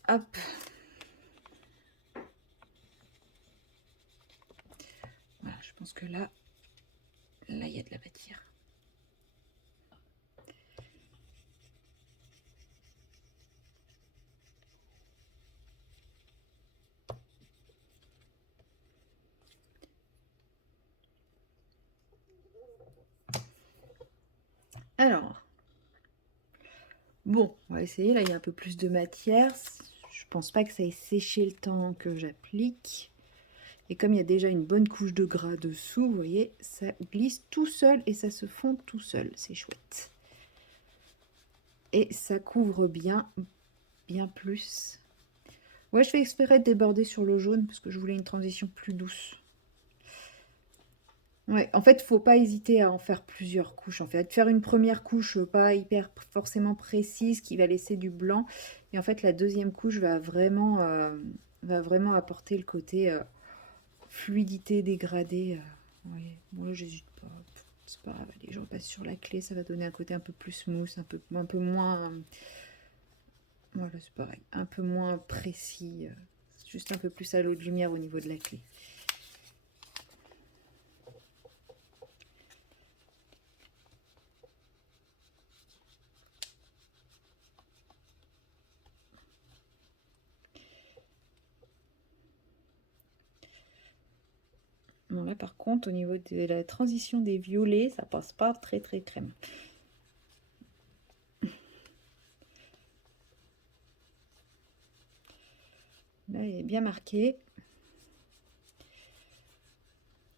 Hop. Voilà, je pense que là, il y a de la matière. Alors, Bon, on va essayer. Là, il y a un peu plus de matière. Je pense pas que ça ait séché le temps que j'applique. Et comme il y a déjà une bonne couche de gras dessous, vous voyez, ça glisse tout seul et ça se fond tout seul. C'est chouette. Et ça couvre bien plus. Ouais, je fais exprès de déborder sur le jaune parce que je voulais une transition plus douce. Ouais, en fait, faut pas hésiter à en faire plusieurs couches. En fait, faire une première couche pas hyper forcément précise qui va laisser du blanc. Et en fait, la deuxième couche va vraiment apporter le côté fluidité dégradée. Ouais, bon là, j'hésite pas. C'est pas grave, allez, je repasse sur la clé. Ça va donner un côté un peu plus smooth, un peu moins. Voilà, c'est pareil, un peu moins précis. Juste un peu plus à l'eau de lumière au niveau de la clé. Bon, là, par contre, au niveau de la transition des violets, ça passe pas très crème. Là, il est bien marqué.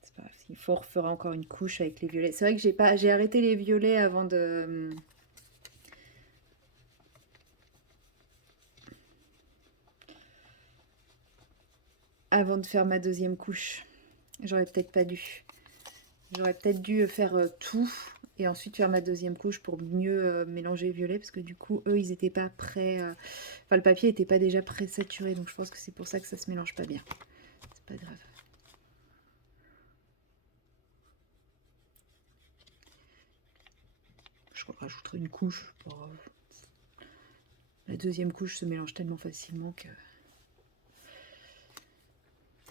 C'est pas grave, il faut refaire encore une couche avec les violets. C'est vrai que j'ai arrêté les violets avant de faire ma deuxième couche. J'aurais peut-être pas dû. J'aurais peut-être dû faire tout et ensuite faire ma deuxième couche pour mieux mélanger les violets parce que du coup, eux, ils n'étaient pas prêts. Enfin, le papier n'était pas déjà pré-saturé, donc je pense que c'est pour ça que ça se mélange pas bien. C'est pas grave. Je rajouterai une couche. La deuxième couche se mélange tellement facilement que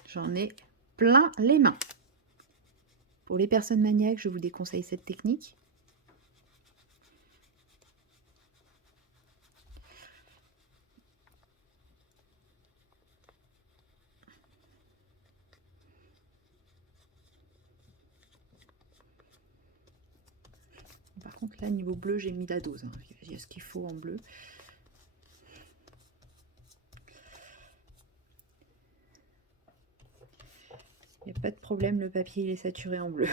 j'en ai plein les mains. Pour les personnes maniaques, je vous déconseille cette technique. Par contre, là, niveau bleu, j'ai mis la dose. Il y a ce qu'il faut en bleu. Il n'y a pas de problème, le papier, il est saturé en bleu.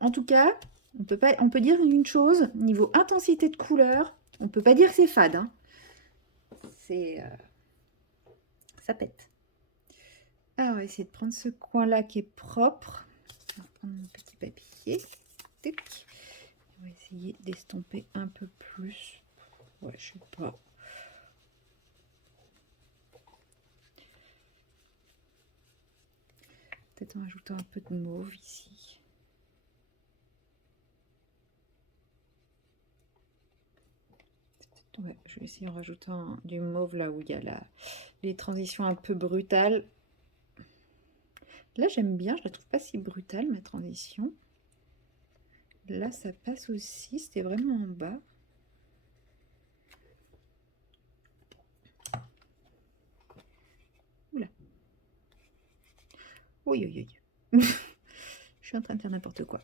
En tout cas, on peut dire une chose, niveau intensité de couleur, on peut pas dire que c'est fade. Hein. Ça pète. Alors, on va essayer de prendre ce coin-là qui est propre. On va prendre mon petit papier. Tic. On va essayer d'estomper un peu plus. Ouais, je sais pas. Peut-être en rajoutant un peu de mauve ici. Ouais, je vais essayer en rajoutant du mauve là où il y a les transitions un peu brutales. Là, j'aime bien, je la trouve pas si brutale, ma transition. Là, ça passe aussi, c'était vraiment en bas. Oula. Oui, oui, oui. Je suis en train de faire n'importe quoi.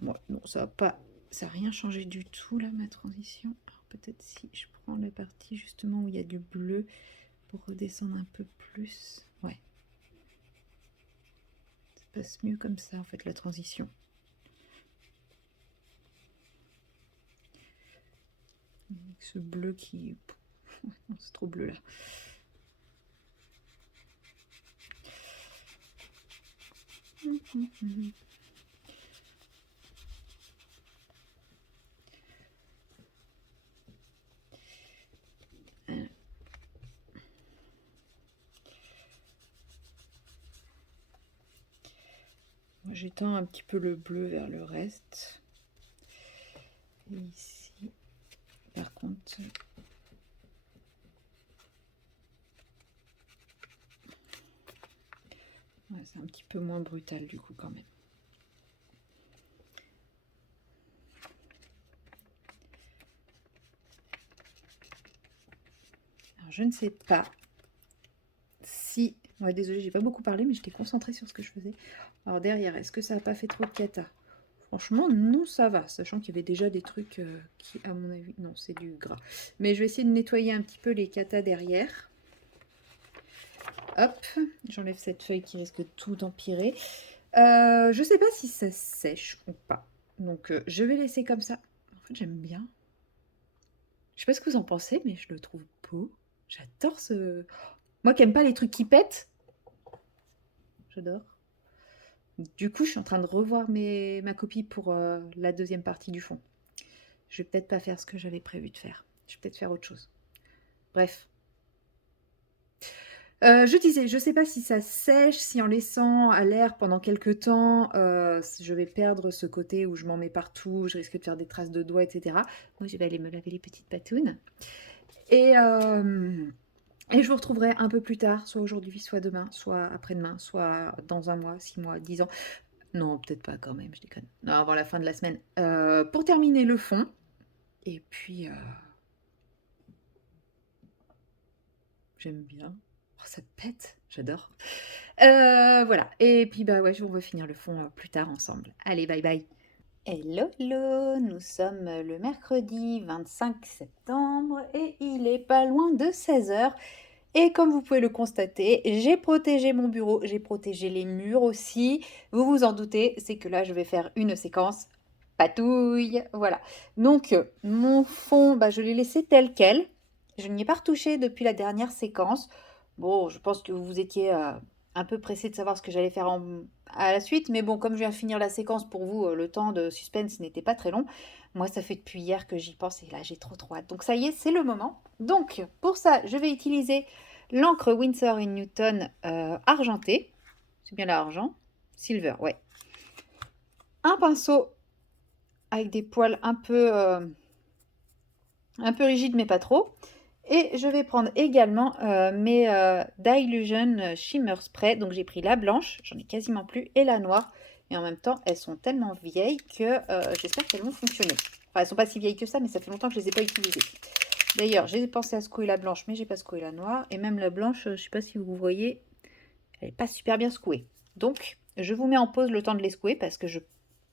Bon, non, ça n'a rien changé du tout, là, ma transition. Alors, peut-être si je prends la partie, justement, où il y a du bleu, pour redescendre un peu plus. Ouais. Ça passe mieux comme ça, en fait, la transition. Avec ce bleu qui... c'est trop bleu, là. J'étends un petit peu le bleu vers le reste. Et ici, par contre, ouais, c'est un petit peu moins brutal du coup quand même. Alors, je ne sais pas Ouais, désolée, j'ai pas beaucoup parlé, mais j'étais concentrée sur ce que je faisais. Alors derrière, est-ce que ça n'a pas fait trop de cata? Franchement, non, ça va, sachant qu'il y avait déjà des trucs qui, à mon avis, non, c'est du gras. Mais je vais essayer de nettoyer un petit peu les catas derrière. Hop, j'enlève cette feuille qui risque de tout empirer. Je sais pas si ça sèche ou pas. Donc, je vais laisser comme ça. En fait, j'aime bien. Je sais pas ce que vous en pensez, mais je le trouve beau. J'adore ce... Moi qui aime pas les trucs qui pètent, j'adore. Du coup, je suis en train de revoir ma copie pour la deuxième partie du fond. Je vais peut-être pas faire ce que j'avais prévu de faire. Je vais peut-être faire autre chose. Bref. Je disais, je sais pas si ça sèche, si en laissant à l'air pendant quelques temps, je vais perdre ce côté où je m'en mets partout, je risque de faire des traces de doigts, etc. Moi, je vais aller me laver les petites patounes. Et je vous retrouverai un peu plus tard, soit aujourd'hui, soit demain, soit après-demain, soit dans 1 mois, 6 mois, 10 ans. Non, peut-être pas quand même, je déconne. Non, avant la fin de la semaine. Pour terminer le fond. Et puis, j'aime bien. Oh, ça pète, j'adore. Voilà. Et puis, bah ouais, on va finir le fond plus tard ensemble. Allez, bye bye. Hello, hello, nous sommes le mercredi 25 septembre et il est pas loin de 16 h. Et comme vous pouvez le constater, j'ai protégé mon bureau, j'ai protégé les murs aussi. Vous vous en doutez, c'est que là, je vais faire une séquence patouille. Voilà. Donc, mon fond, bah, je l'ai laissé tel quel. Je n'y ai pas retouché depuis la dernière séquence. Bon, je pense que vous étiez un peu pressé de savoir ce que j'allais faire à la suite. Mais bon, comme je viens de finir la séquence pour vous, le temps de suspense n'était pas très long. Moi, ça fait depuis hier que j'y pense et là, j'ai trop hâte. Donc ça y est, c'est le moment. Donc, pour ça, je vais utiliser l'encre Winsor & Newton argentée. C'est bien l'argent. Silver, ouais. Un pinceau avec des poils un peu rigides, mais pas trop. Et je vais prendre également mes Dylusion Shimmer Spray. Donc j'ai pris la blanche, j'en ai quasiment plus, et la noire. Et en même temps, elles sont tellement vieilles que j'espère qu'elles vont fonctionner. Enfin, elles sont pas si vieilles que ça, mais ça fait longtemps que je les ai pas utilisées. D'ailleurs, j'ai pensé à secouer la blanche, mais j'ai pas secoué la noire. Et même la blanche, je sais pas si vous voyez, elle n'est pas super bien secouée. Donc, je vous mets en pause le temps de les secouer parce que je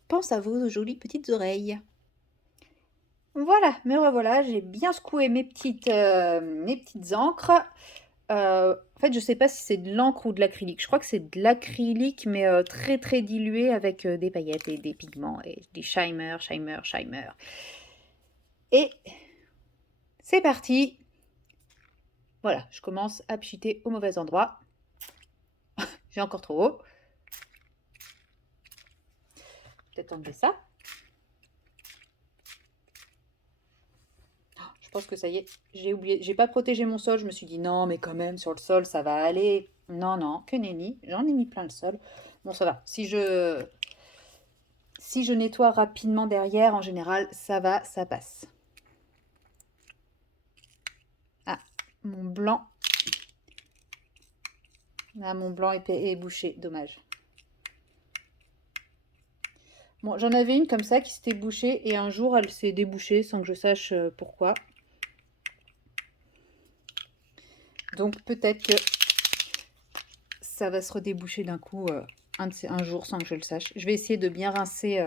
pense à vos jolies petites oreilles. Voilà, me revoilà, j'ai bien secoué mes petites encres. En fait, je sais pas si c'est de l'encre ou de l'acrylique. Je crois que c'est de l'acrylique, mais très dilué avec des paillettes et des pigments et des shimmer. Et c'est parti. Voilà, je commence à pchiter au mauvais endroit. J'ai encore trop haut. Peut-être enlever ça. Je pense que ça y est, j'ai oublié, j'ai pas protégé mon sol, je me suis dit non mais quand même sur le sol ça va aller. Non, que nenni, j'en ai mis plein le sol. Bon ça va, si je nettoie rapidement derrière, en général ça va, ça passe. Ah, mon blanc. Ah, mon blanc est bouché, dommage. Bon, j'en avais une comme ça qui s'était bouchée et un jour elle s'est débouchée sans que je sache pourquoi. Donc peut-être que ça va se redéboucher d'un coup un jour sans que je le sache. Je vais essayer de bien rincer.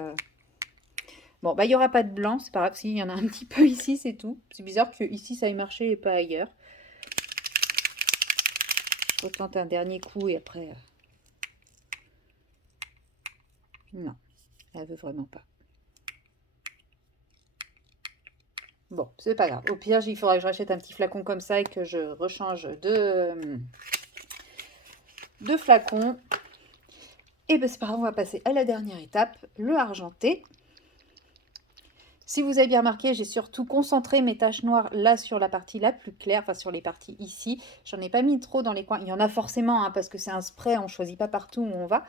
Bon, bah il n'y aura pas de blanc, c'est pas grave. S'il y en a un petit peu ici, c'est tout. C'est bizarre que ici ça ait marché et pas ailleurs. Je retente un dernier coup et après... Non, elle veut vraiment pas. Bon, c'est pas grave. Au pire, il faudra que je rachète un petit flacon comme ça et que je rechange de flacon. Et ben c'est pas grave, on va passer à la dernière étape, le argenté. Si vous avez bien remarqué, j'ai surtout concentré mes taches noires là sur la partie la plus claire, enfin sur les parties ici. J'en ai pas mis trop dans les coins. Il y en a forcément, hein, parce que c'est un spray, on ne choisit pas partout où on va.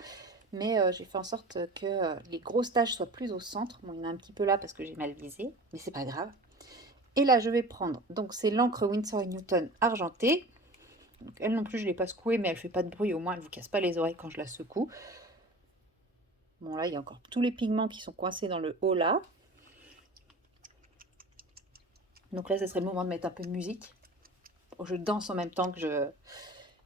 Mais j'ai fait en sorte que les grosses taches soient plus au centre. Bon, il y en a un petit peu là parce que j'ai mal visé, mais c'est pas grave. Et là, je vais prendre, donc c'est l'encre Winsor & Newton argentée. Donc, elle non plus, je ne l'ai pas secouée, mais elle fait pas de bruit, au moins elle ne vous casse pas les oreilles quand je la secoue. Bon, là, il y a encore tous les pigments qui sont coincés dans le haut là. Donc là, ce serait le moment de mettre un peu de musique. Je danse en même temps que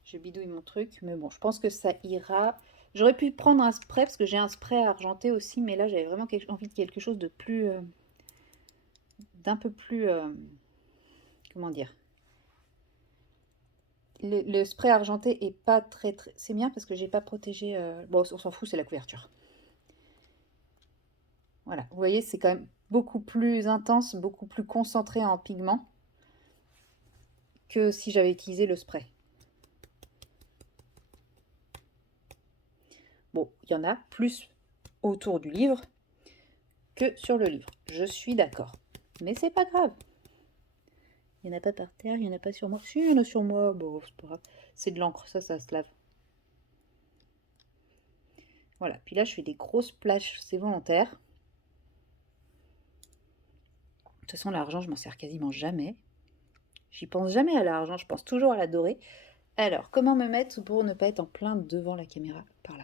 je bidouille mon truc, mais bon, je pense que ça ira. J'aurais pu prendre un spray, parce que j'ai un spray argenté aussi, mais là, j'avais vraiment envie de quelque chose de plus... d'un peu plus... comment dire? Le spray argenté est pas très... C'est bien parce que j'ai pas protégé... Bon, on s'en fout, c'est la couverture. Voilà, vous voyez, c'est quand même beaucoup plus intense, beaucoup plus concentré en pigment que si j'avais utilisé le spray. Bon, il y en a plus autour du livre que sur le livre. Je suis d'accord. Mais c'est pas grave. Il n'y en a pas par terre, il n'y en a pas sur moi. Si, il y en a sur moi. Bon, c'est pas grave. C'est de l'encre, ça se lave. Voilà, puis là, je fais des grosses plages, c'est volontaire. De toute façon, l'argent, je m'en sers quasiment jamais. J'y pense jamais à l'argent, je pense toujours à la dorée. Alors, comment me mettre pour ne pas être en plein devant la caméra? Par là.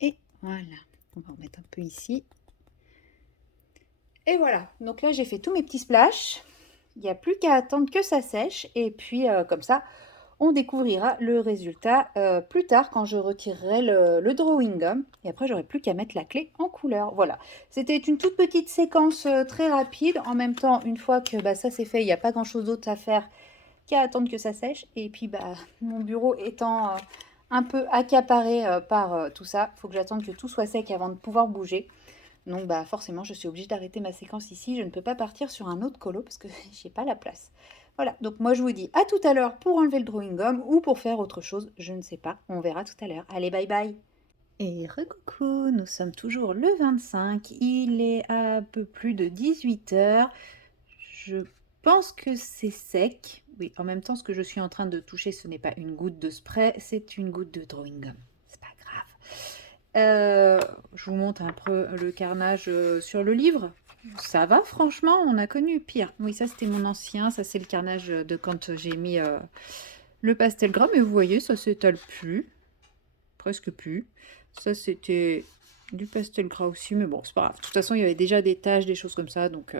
Et voilà, on va en mettre un peu ici. Et voilà, donc là j'ai fait tous mes petits splashes. Il n'y a plus qu'à attendre que ça sèche. Et puis comme ça, on découvrira le résultat plus tard quand je retirerai le drawing gum. Et après, j'aurai plus qu'à mettre la clé en couleur. Voilà, c'était une toute petite séquence très rapide. En même temps, une fois que ça c'est fait, il n'y a pas grand-chose d'autre à faire qu'à attendre que ça sèche. Et puis, mon bureau étant un peu accaparé par tout ça, il faut que j'attende que tout soit sec avant de pouvoir bouger. Donc forcément, je suis obligée d'arrêter ma séquence ici. Je ne peux pas partir sur un autre colo parce que j'ai pas la place. Voilà, donc moi je vous dis à tout à l'heure pour enlever le drawing gum ou pour faire autre chose, je ne sais pas. On verra tout à l'heure. Allez, bye bye. Et recoucou, nous sommes toujours le 25. Il est un peu plus de 18 heures. Je pense que c'est sec. Oui, en même temps, ce que je suis en train de toucher, ce n'est pas une goutte de spray, c'est une goutte de drawing gum. C'est pas grave. Je vous montre un peu le carnage sur le livre. Ça va, franchement, on a connu pire. Oui, ça c'était mon ancien, ça c'est le carnage de quand j'ai mis le pastel gras, mais vous voyez, ça s'étale plus, presque plus. Ça c'était du pastel gras aussi, mais bon, c'est pas grave. De toute façon, il y avait déjà des taches, des choses comme ça, donc...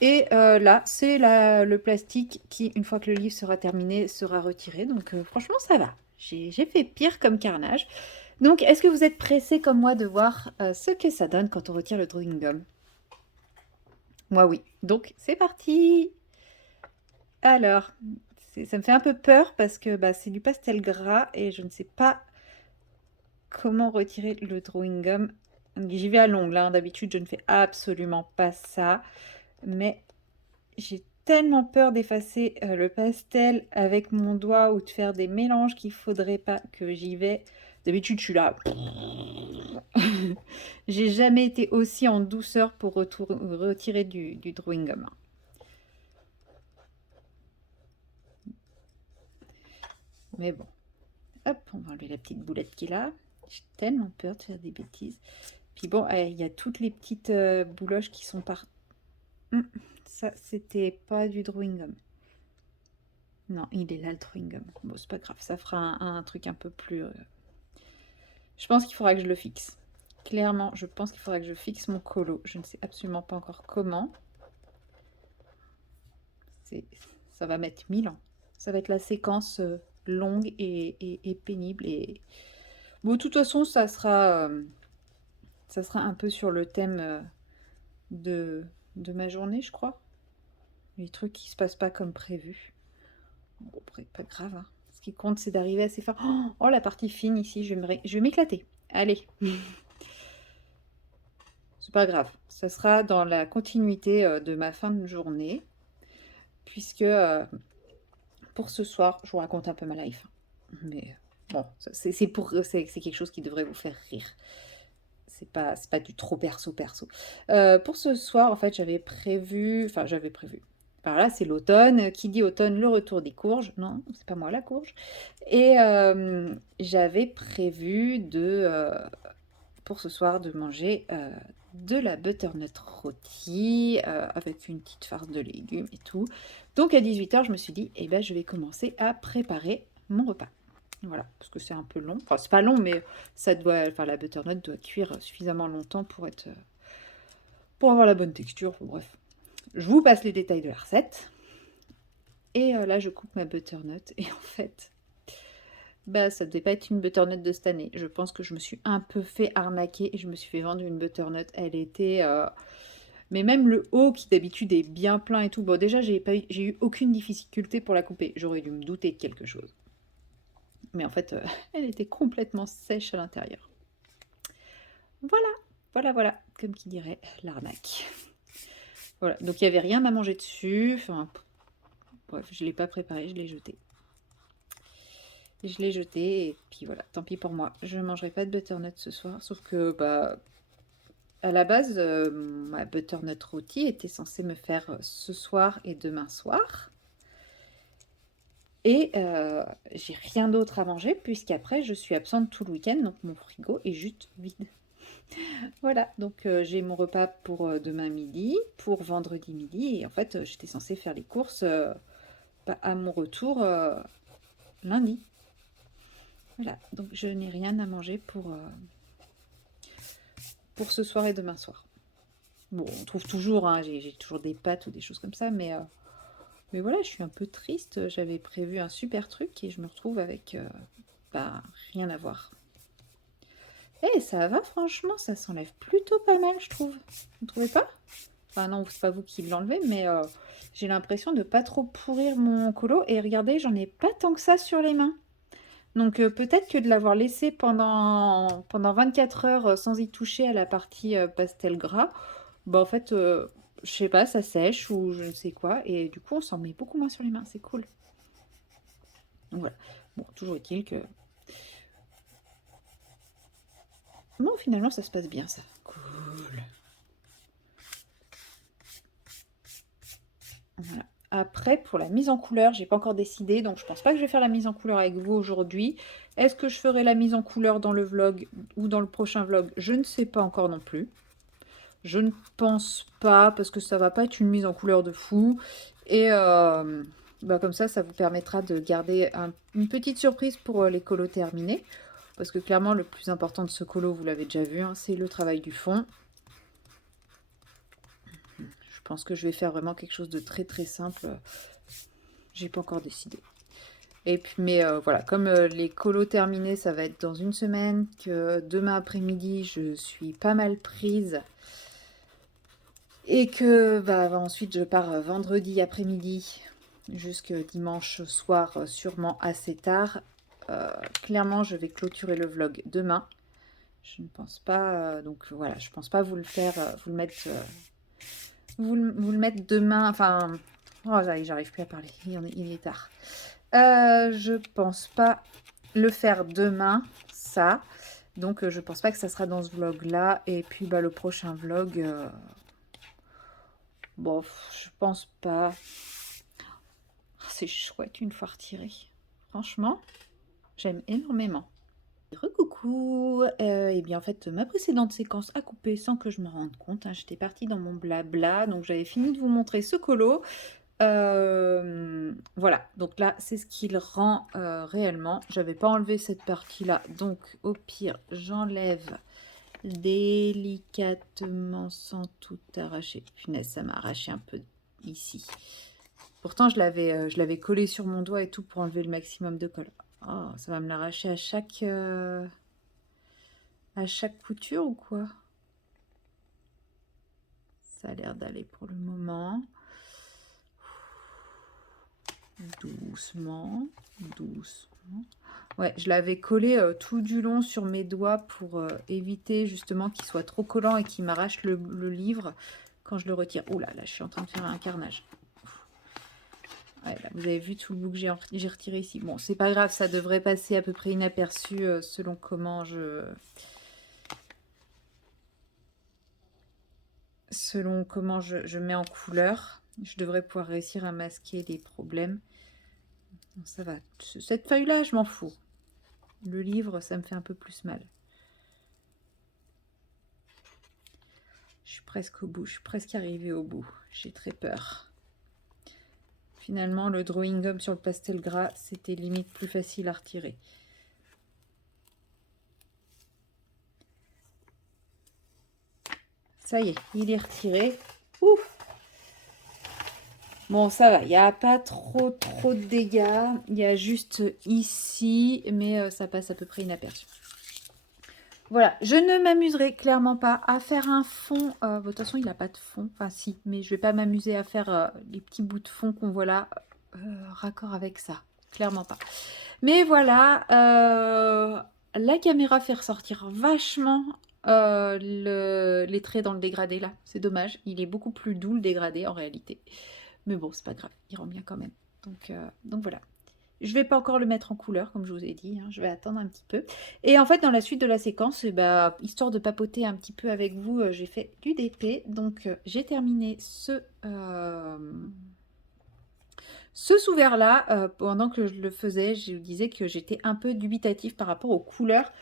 Et là, c'est le plastique qui, une fois que le livre sera terminé, sera retiré. Donc franchement, ça va. J'ai fait pire comme carnage. Donc, est-ce que vous êtes pressé comme moi de voir ce que ça donne quand on retire le drawing gum? Moi, oui. Donc, c'est parti! Alors, ça me fait un peu peur parce que c'est du pastel gras et je ne sais pas comment retirer le drawing gum. J'y vais à l'ongle, hein. D'habitude, je ne fais absolument pas ça. Mais j'ai tellement peur d'effacer le pastel avec mon doigt ou de faire des mélanges qu'il faudrait pas que j'y vais. D'habitude, je suis là. J'ai jamais été aussi en douceur pour retirer du drawing gum. Mais bon. Hop, on va enlever la petite boulette qui est là. J'ai tellement peur de faire des bêtises. Puis bon, il y a toutes les petites bouloches qui sont par... Ça, c'était pas du drawing gum. Non, il est là le drawing gum. Bon, c'est pas grave, ça fera un truc un peu plus... Je pense qu'il faudra que je le fixe. Clairement, je pense qu'il faudra que je fixe mon colo. Je ne sais absolument pas encore comment. Ça va mettre 1000 ans. Ça va être la séquence longue et pénible. Et... Bon, de toute façon, ça sera un peu sur le thème de ma journée, je crois. Les trucs qui se passent pas comme prévu. Bon, après, pas grave. Hein. Ce qui compte, c'est d'arriver assez fort. Oh, la partie fine ici, je vais m'éclater. Allez. C'est pas grave. Ça sera dans la continuité de ma fin de journée. Puisque pour ce soir, je vous raconte un peu ma life. Mais bon, c'est quelque chose qui devrait vous faire rire. C'est pas du trop perso. Pour ce soir, en fait, j'avais prévu... Par là, c'est l'automne. Qui dit automne, le retour des courges. Non, c'est pas moi la courge. Et j'avais prévu pour ce soir de manger de la butternut rôtie avec une petite farce de légumes et tout. Donc à 18 h, je me suis dit, eh ben, je vais commencer à préparer mon repas. Voilà, parce que c'est un peu long. Enfin, c'est pas long, mais la butternut doit cuire suffisamment longtemps pour être pour avoir la bonne texture. Bref, je vous passe les détails de la recette. Et là, je coupe ma butternut. Et en fait, bah, ça devait pas être une butternut de cette année. Je pense que je me suis un peu fait arnaquer et je me suis fait vendre une butternut. Elle était... Mais même le haut, qui d'habitude est bien plein et tout, bon, déjà, j'ai eu aucune difficulté pour la couper. J'aurais dû me douter de quelque chose. Mais en fait, elle était complètement sèche à l'intérieur. Voilà, comme qui dirait, l'arnaque. Voilà, donc il n'y avait rien à manger dessus. Enfin, bref, je ne l'ai pas préparé, je l'ai jeté. Je l'ai jeté et puis voilà, tant pis pour moi. Je ne mangerai pas de butternut ce soir, sauf que, bah, à la base, ma butternut rôti était censée me faire ce soir et demain soir. Et j'ai rien d'autre à manger puisqu'après je suis absente tout le week-end, donc mon frigo est juste vide. Voilà, donc j'ai mon repas pour demain midi, pour vendredi midi, et en fait j'étais censée faire les courses bah, à mon retour lundi. Voilà, donc je n'ai rien à manger pour ce soir et demain soir. Bon, on trouve toujours, hein, j'ai toujours des pâtes ou des choses comme ça, mais voilà, je suis un peu triste. J'avais prévu un super truc et je me retrouve avec bah, rien à voir. Eh, ça va, franchement, ça s'enlève plutôt pas mal, je trouve. Vous ne trouvez pas? Enfin, non, c'est pas vous qui l'enlevez, mais j'ai l'impression de pas trop pourrir mon colo. Et regardez, j'en ai pas tant que ça sur les mains. Donc peut-être que de l'avoir laissé pendant 24 heures sans y toucher à la partie pastel gras, bah en fait, je sais pas, ça sèche ou je ne sais quoi. Et du coup, on s'en met beaucoup moins sur les mains, c'est cool. Donc voilà. Bon, toujours est-il que... Bon, finalement, ça se passe bien, ça. Cool. Voilà. Après, pour la mise en couleur, j'ai pas encore décidé, donc je pense pas que je vais faire la mise en couleur avec vous aujourd'hui. Est-ce que je ferai la mise en couleur dans le vlog ou dans le prochain vlog? Je ne sais pas encore non plus. Je ne pense pas, parce que ça va pas être une mise en couleur de fou. Et bah comme ça vous permettra de garder une petite surprise pour les colos terminés. Parce que clairement, le plus important de ce colo, vous l'avez déjà vu, hein, c'est le travail du fond. Je pense que je vais faire vraiment quelque chose de très très simple. J'ai pas encore décidé. Et puis, mais voilà, comme les colos terminés, ça va être dans une semaine, que demain après-midi, je suis pas mal prise. Et que bah, ensuite, je pars vendredi après-midi jusque dimanche soir, sûrement assez tard. Clairement, je vais clôturer le vlog demain. Je ne pense pas, donc voilà, je pense pas vous le faire, vous le mettre, vous le mettre demain. Enfin, oh, j'arrive plus à parler, il est tard. Je pense pas le faire demain, ça. Donc je pense pas que ça sera dans ce vlog là. Et puis bah, le prochain vlog, bon, je pense pas. Oh, c'est chouette une fois retiré. Franchement, j'aime énormément. Recoucou, et bien en fait ma précédente séquence a coupé sans que je me rende compte, hein. J'étais partie dans mon blabla, donc j'avais fini de vous montrer ce colo. Voilà, donc là c'est ce qu'il rend réellement. J'avais pas enlevé cette partie là, donc au pire j'enlève délicatement sans tout arracher. Punaise, ça m'a arraché un peu ici. Pourtant je l'avais collé sur mon doigt et tout pour enlever le maximum de colle. Oh, ça va me l'arracher à chaque couture ou quoi? Ça a l'air d'aller pour le moment. Doucement, doucement. Ouais, je l'avais collé tout du long sur mes doigts pour éviter justement qu'il soit trop collant et qu'il m'arrache le livre quand je le retire. Oh là là, je suis en train de faire un carnage. Ouais, là, vous avez vu tout le bout que j'ai retiré ici. Bon, c'est pas grave, ça devrait passer à peu près inaperçu selon comment je mets en couleur. Je devrais pouvoir réussir à masquer les problèmes. Bon, ça va. Cette feuille-là, je m'en fous. Le livre, ça me fait un peu plus mal. Je suis presque au bout. Je suis presque arrivée au bout. J'ai très peur. Finalement, le drawing gum sur le pastel gras, c'était limite plus facile à retirer. Ça y est, il est retiré. Ouf. Bon, ça va, il n'y a pas trop de dégâts. Il y a juste ici, mais ça passe à peu près inaperçu. Voilà, je ne m'amuserai clairement pas à faire un fond. De toute façon, il n'a pas de fond. Enfin, si, mais je ne vais pas m'amuser à faire les petits bouts de fond qu'on voit là, raccord avec ça. Clairement pas. Mais voilà, la caméra fait ressortir vachement les traits dans le dégradé là. C'est dommage, il est beaucoup plus doux le dégradé en réalité. Mais bon, c'est pas grave, il rend bien quand même. Donc voilà. Je vais pas encore le mettre en couleur, comme je vous ai dit, hein, je vais attendre un petit peu. Et en fait, dans la suite de la séquence, histoire de papoter un petit peu avec vous, j'ai fait du DP. Donc, j'ai terminé ce sous-vert-là. Pendant que je le faisais, je vous disais que j'étais un peu dubitatif par rapport aux couleurs,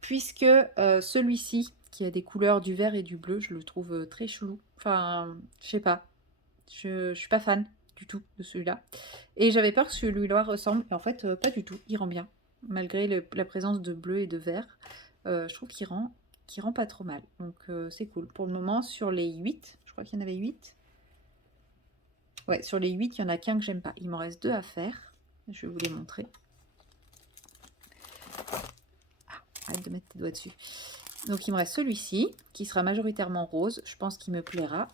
puisque celui-ci, qui a des couleurs du vert et du bleu, je le trouve très chelou. Enfin, je sais pas, je suis pas fan du tout de celui-là. Et j'avais peur que celui-là ressemble, et en fait, pas du tout, il rend bien. Malgré la présence de bleu et de vert, je trouve qu'il rend pas trop mal. Donc c'est cool. Pour le moment, sur les 8, je crois qu'il y en avait 8. Ouais, sur les 8, il n'y en a qu'un que j'aime pas. Il m'en reste 2 à faire. Je vais vous les montrer. Ah, arrête de mettre tes doigts dessus. Donc il me reste celui-ci, qui sera majoritairement rose. Je pense qu'il me plaira.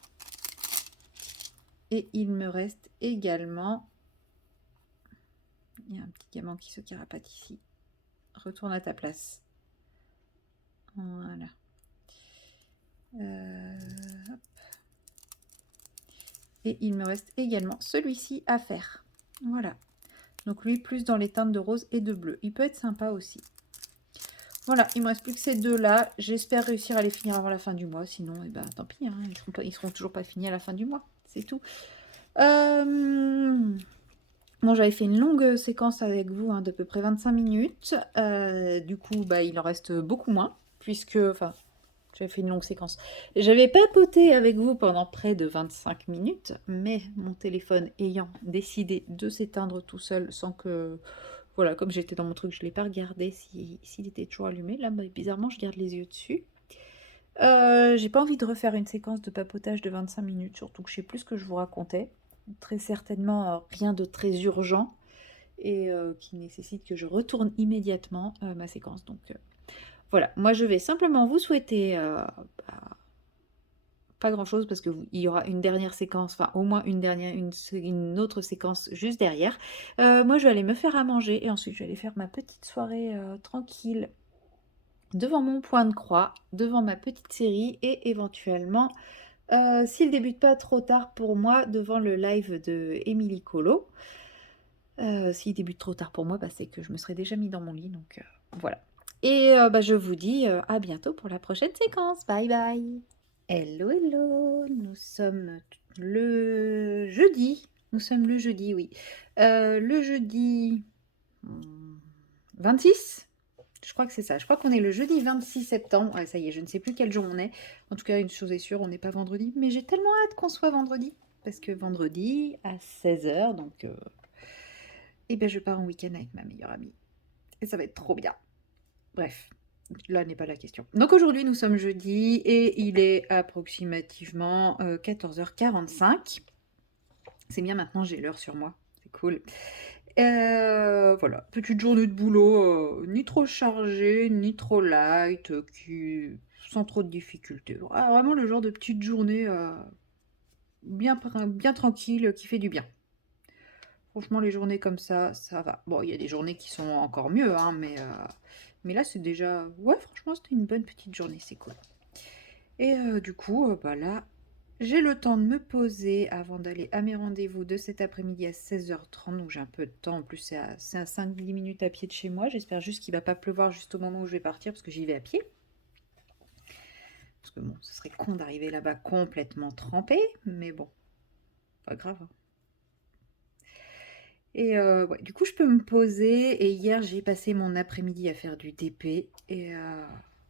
Et il me reste également... Il y a un petit diamant qui se carapate ici. Retourne à ta place. Voilà. Hop. Et il me reste également celui-ci à faire. Voilà. Donc lui, plus dans les teintes de rose et de bleu. Il peut être sympa aussi. Voilà, il me reste plus que ces deux-là. J'espère réussir à les finir avant la fin du mois. Sinon, eh ben, tant pis, hein, ils seront toujours pas finis à la fin du mois. C'est tout. Bon, j'avais fait une longue séquence avec vous, hein, d'à peu près 25 minutes. Du coup, il en reste beaucoup moins, puisque... Enfin, j'avais fait une longue séquence. J'avais papoté avec vous pendant près de 25 minutes, mais mon téléphone ayant décidé de s'éteindre tout seul sans que... Voilà, comme j'étais dans mon truc, je ne l'ai pas regardé s'il était toujours allumé. Là, bizarrement, je garde les yeux dessus. J'ai pas envie de refaire une séquence de papotage de 25 minutes, surtout que je sais plus ce que je vous racontais. Très certainement rien de très urgent et qui nécessite que je retourne immédiatement ma séquence. Donc voilà, moi je vais simplement vous souhaiter pas grand chose parce qu'il y aura une dernière séquence, enfin au moins une autre séquence juste derrière. Moi je vais aller me faire à manger et ensuite je vais aller faire ma petite soirée tranquille devant mon point de croix, devant ma petite série et éventuellement, s'il débute pas trop tard pour moi, devant le live de Émilie Colo. S'il débute trop tard pour moi, c'est que je me serais déjà mis dans mon lit, donc voilà. Et je vous dis à bientôt pour la prochaine séquence. Bye bye. Hello, hello. Nous sommes le jeudi. Nous sommes le jeudi, oui. Le jeudi 26. Je crois que c'est ça. Je crois qu'on est le jeudi 26 septembre. Ouais, ça y est, je ne sais plus quel jour on est. En tout cas, une chose est sûre, on n'est pas vendredi. Mais j'ai tellement hâte qu'on soit vendredi. Parce que vendredi, à 16 h, donc... je pars en week-end avec ma meilleure amie. Et ça va être trop bien. Bref, là n'est pas la question. Donc aujourd'hui, nous sommes jeudi et il est approximativement 14h45. C'est bien, maintenant j'ai l'heure sur moi. C'est cool. Voilà, petite journée de boulot, ni trop chargée, ni trop light, sans trop de difficultés. Vraiment le genre de petite journée bien tranquille qui fait du bien. Franchement, les journées comme ça va. Bon, il y a des journées qui sont encore mieux, hein, mais là, c'est déjà... Ouais, franchement, c'était une bonne petite journée, c'est cool. Et du coup, là, j'ai le temps de me poser avant d'aller à mes rendez-vous de cet après-midi à 16h30. Donc j'ai un peu de temps. En plus, c'est à 5-10 minutes à pied de chez moi. J'espère juste qu'il ne va pas pleuvoir juste au moment où je vais partir parce que j'y vais à pied. Parce que bon, ce serait con d'arriver là-bas complètement trempé. Mais bon, pas grave. Et ouais, du coup, je peux me poser. Et hier, j'ai passé mon après-midi à faire du DP. Et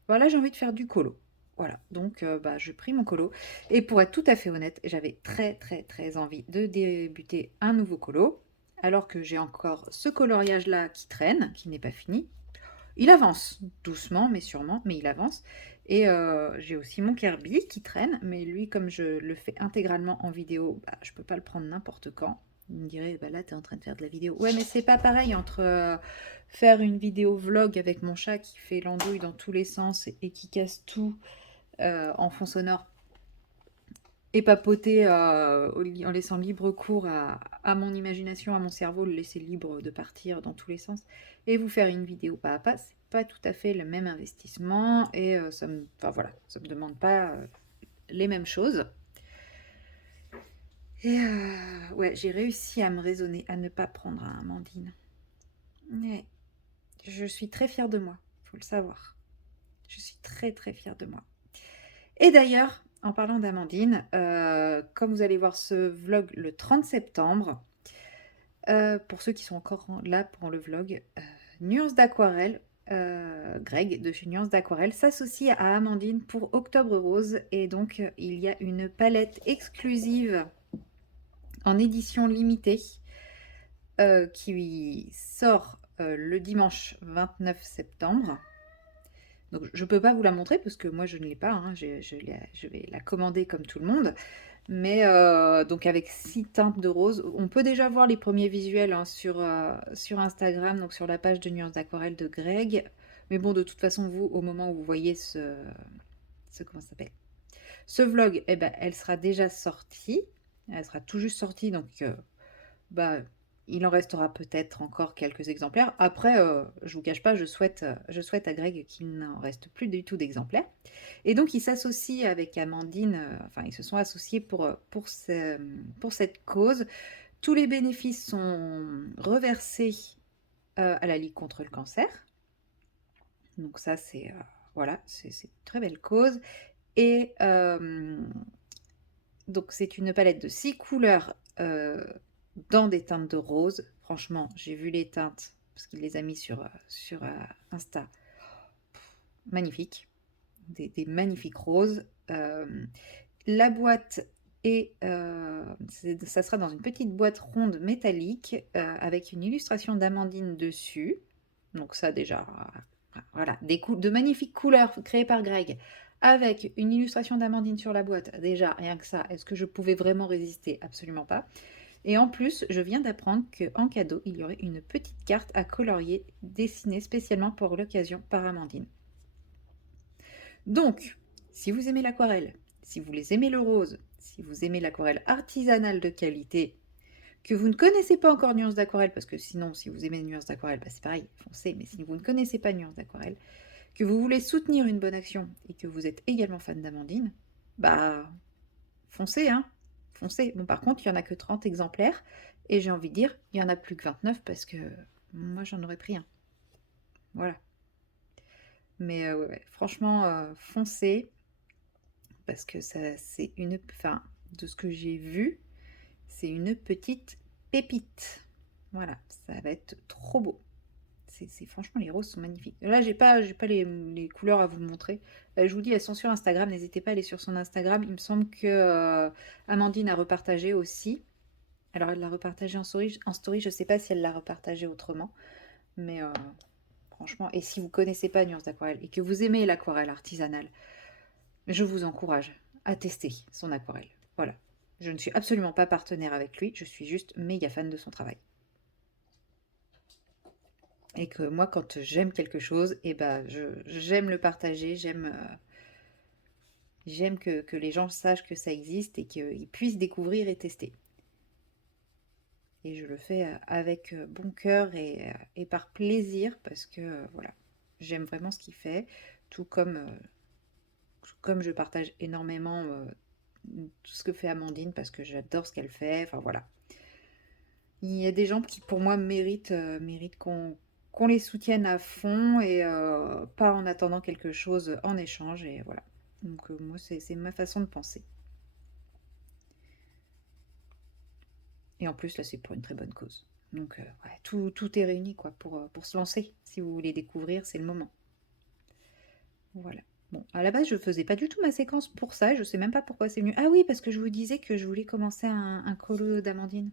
voilà, j'ai envie de faire du colo. Voilà, donc je pris mon colo. Et pour être tout à fait honnête, j'avais très très très envie de débuter un nouveau colo. Alors que j'ai encore ce coloriage-là qui traîne, qui n'est pas fini. Il avance, doucement mais sûrement, mais il avance et j'ai aussi mon Kirby qui traîne, mais lui comme je le fais intégralement en vidéo, bah, je peux pas le prendre n'importe quand. Il me dirait: «Bah, là, tu es en train de faire de la vidéo». Ouais, mais c'est pas pareil entre, faire une vidéo vlog avec mon chat qui fait l'andouille dans tous les sens et qui casse tout, en fond sonore et papoter, en laissant libre cours à mon imagination, à mon cerveau, le laisser libre de partir dans tous les sens et vous faire une vidéo pas à pas, c'est pas tout à fait le même investissement et ça me enfin voilà, ça me demande pas, les mêmes choses et ouais, j'ai réussi à me raisonner à ne pas prendre un Amandine. Ouais, je suis très fière de moi, faut le savoir. Je suis très, très fière de moi. Et d'ailleurs, en parlant d'Amandine, comme vous allez voir ce vlog le 30 septembre, pour ceux qui sont encore là pour le vlog, Nuance d'Aquarelle, Greg de chez Nuance d'Aquarelle s'associe à Amandine pour Octobre Rose et donc il y a une palette exclusive en édition limitée qui sort le dimanche 29 septembre. Donc je ne peux pas vous la montrer parce que moi je ne l'ai pas, hein, je vais la commander comme tout le monde. Mais donc avec 6 teintes de rose, on peut déjà voir les premiers visuels hein, sur Instagram, donc sur la page de Nuances d'Aquarelle de Greg. Mais bon, de toute façon, vous, au moment où vous voyez comment ça s'appelle, ce vlog, eh ben, elle sera déjà sortie. Elle sera tout juste sortie, donc bah, il en restera peut-être encore quelques exemplaires. Après, je vous cache pas, je souhaite à Greg qu'il n'en reste plus du tout d'exemplaires. Et donc, ils s'associent avec Amandine, enfin, ils se sont associés pour cette cause. Tous les bénéfices sont reversés à la Ligue contre le cancer. Donc ça, voilà, c'est une très belle cause. Et donc, c'est une palette de 6 couleurs dans des teintes de rose. Franchement, j'ai vu les teintes, parce qu'il les a mis sur Insta. Magnifique. Des magnifiques roses. La boîte ça sera dans une petite boîte ronde métallique avec une illustration d'Amandine dessus. Donc ça déjà, voilà, de magnifiques couleurs créées par Greg avec une illustration d'Amandine sur la boîte. Déjà, rien que ça, est-ce que je pouvais vraiment résister? Absolument pas. Et en plus, je viens d'apprendre qu'en cadeau, il y aurait une petite carte à colorier dessinée spécialement pour l'occasion par Amandine. Donc, si vous aimez l'aquarelle, si vous les aimez le rose, si vous aimez l'aquarelle artisanale de qualité, que vous ne connaissez pas encore Nuance d'Aquarelle, parce que sinon, si vous aimez Nuance d'Aquarelle, bah c'est pareil, foncez, mais si vous ne connaissez pas Nuance d'Aquarelle, que vous voulez soutenir une bonne action et que vous êtes également fan d'Amandine, bah foncez, hein, foncez. Bon, par contre, il n'y en a que 30 exemplaires, et j'ai envie de dire, il n'y en a plus que 29 parce que moi, j'en aurais pris un. Voilà. Mais ouais, franchement, foncez, parce que ça, c'est enfin, de ce que j'ai vu, c'est une petite pépite. Voilà, ça va être trop beau. Franchement, les roses sont magnifiques. Là, j'ai pas les couleurs à vous montrer. Je vous dis, elles sont sur Instagram. N'hésitez pas à aller sur son Instagram. Il me semble que Amandine a repartagé aussi. Alors, elle l'a repartagé en story. En story, je sais pas si elle l'a repartagé autrement. Mais franchement, et si vous connaissez pas Nuance d'Aquarelle et que vous aimez l'aquarelle artisanale, je vous encourage à tester son aquarelle. Voilà. Je ne suis absolument pas partenaire avec lui. Je suis juste méga fan de son travail. Et que moi, quand j'aime quelque chose, et ben, j'aime le partager, j'aime que les gens sachent que ça existe et qu'ils puissent découvrir et tester. Et je le fais avec bon cœur et par plaisir parce que voilà, j'aime vraiment ce qu'il fait, tout comme je partage énormément tout ce que fait Amandine parce que j'adore ce qu'elle fait. Enfin voilà. Il y a des gens qui, pour moi, méritent qu'on les soutienne à fond et pas en attendant quelque chose en échange. Et voilà. Donc, moi, c'est ma façon de penser. Et en plus, là, c'est pour une très bonne cause. Donc, ouais, tout est réuni quoi, pour se lancer. Si vous voulez découvrir, c'est le moment. Voilà. Bon, à la base, je faisais pas du tout ma séquence pour ça. Je sais même pas pourquoi c'est venu. Ah oui, parce que je vous disais que je voulais commencer un colo d'Amandine.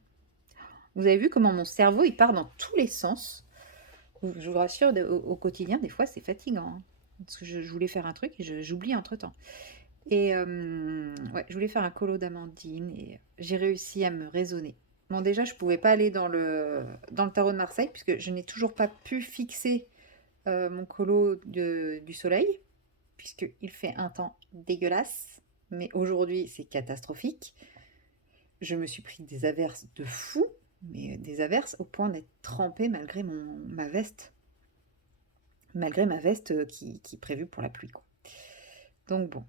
Vous avez vu comment mon cerveau, il part dans tous les sens. Je vous rassure, au quotidien, des fois, c'est fatigant, hein, parce que je voulais faire un truc et j'oublie entre-temps. Et ouais, je voulais faire un colo d'Amandine et j'ai réussi à me raisonner. Bon, déjà, je pouvais pas aller dans le tarot de Marseille puisque je n'ai toujours pas pu fixer mon colo du soleil, puisqu'il fait un temps dégueulasse. Mais aujourd'hui, c'est catastrophique. Je me suis pris des averses de fou, mais des averses au point d'être trempée malgré ma veste. Malgré ma veste qui est prévue pour la pluie, quoi. Donc bon.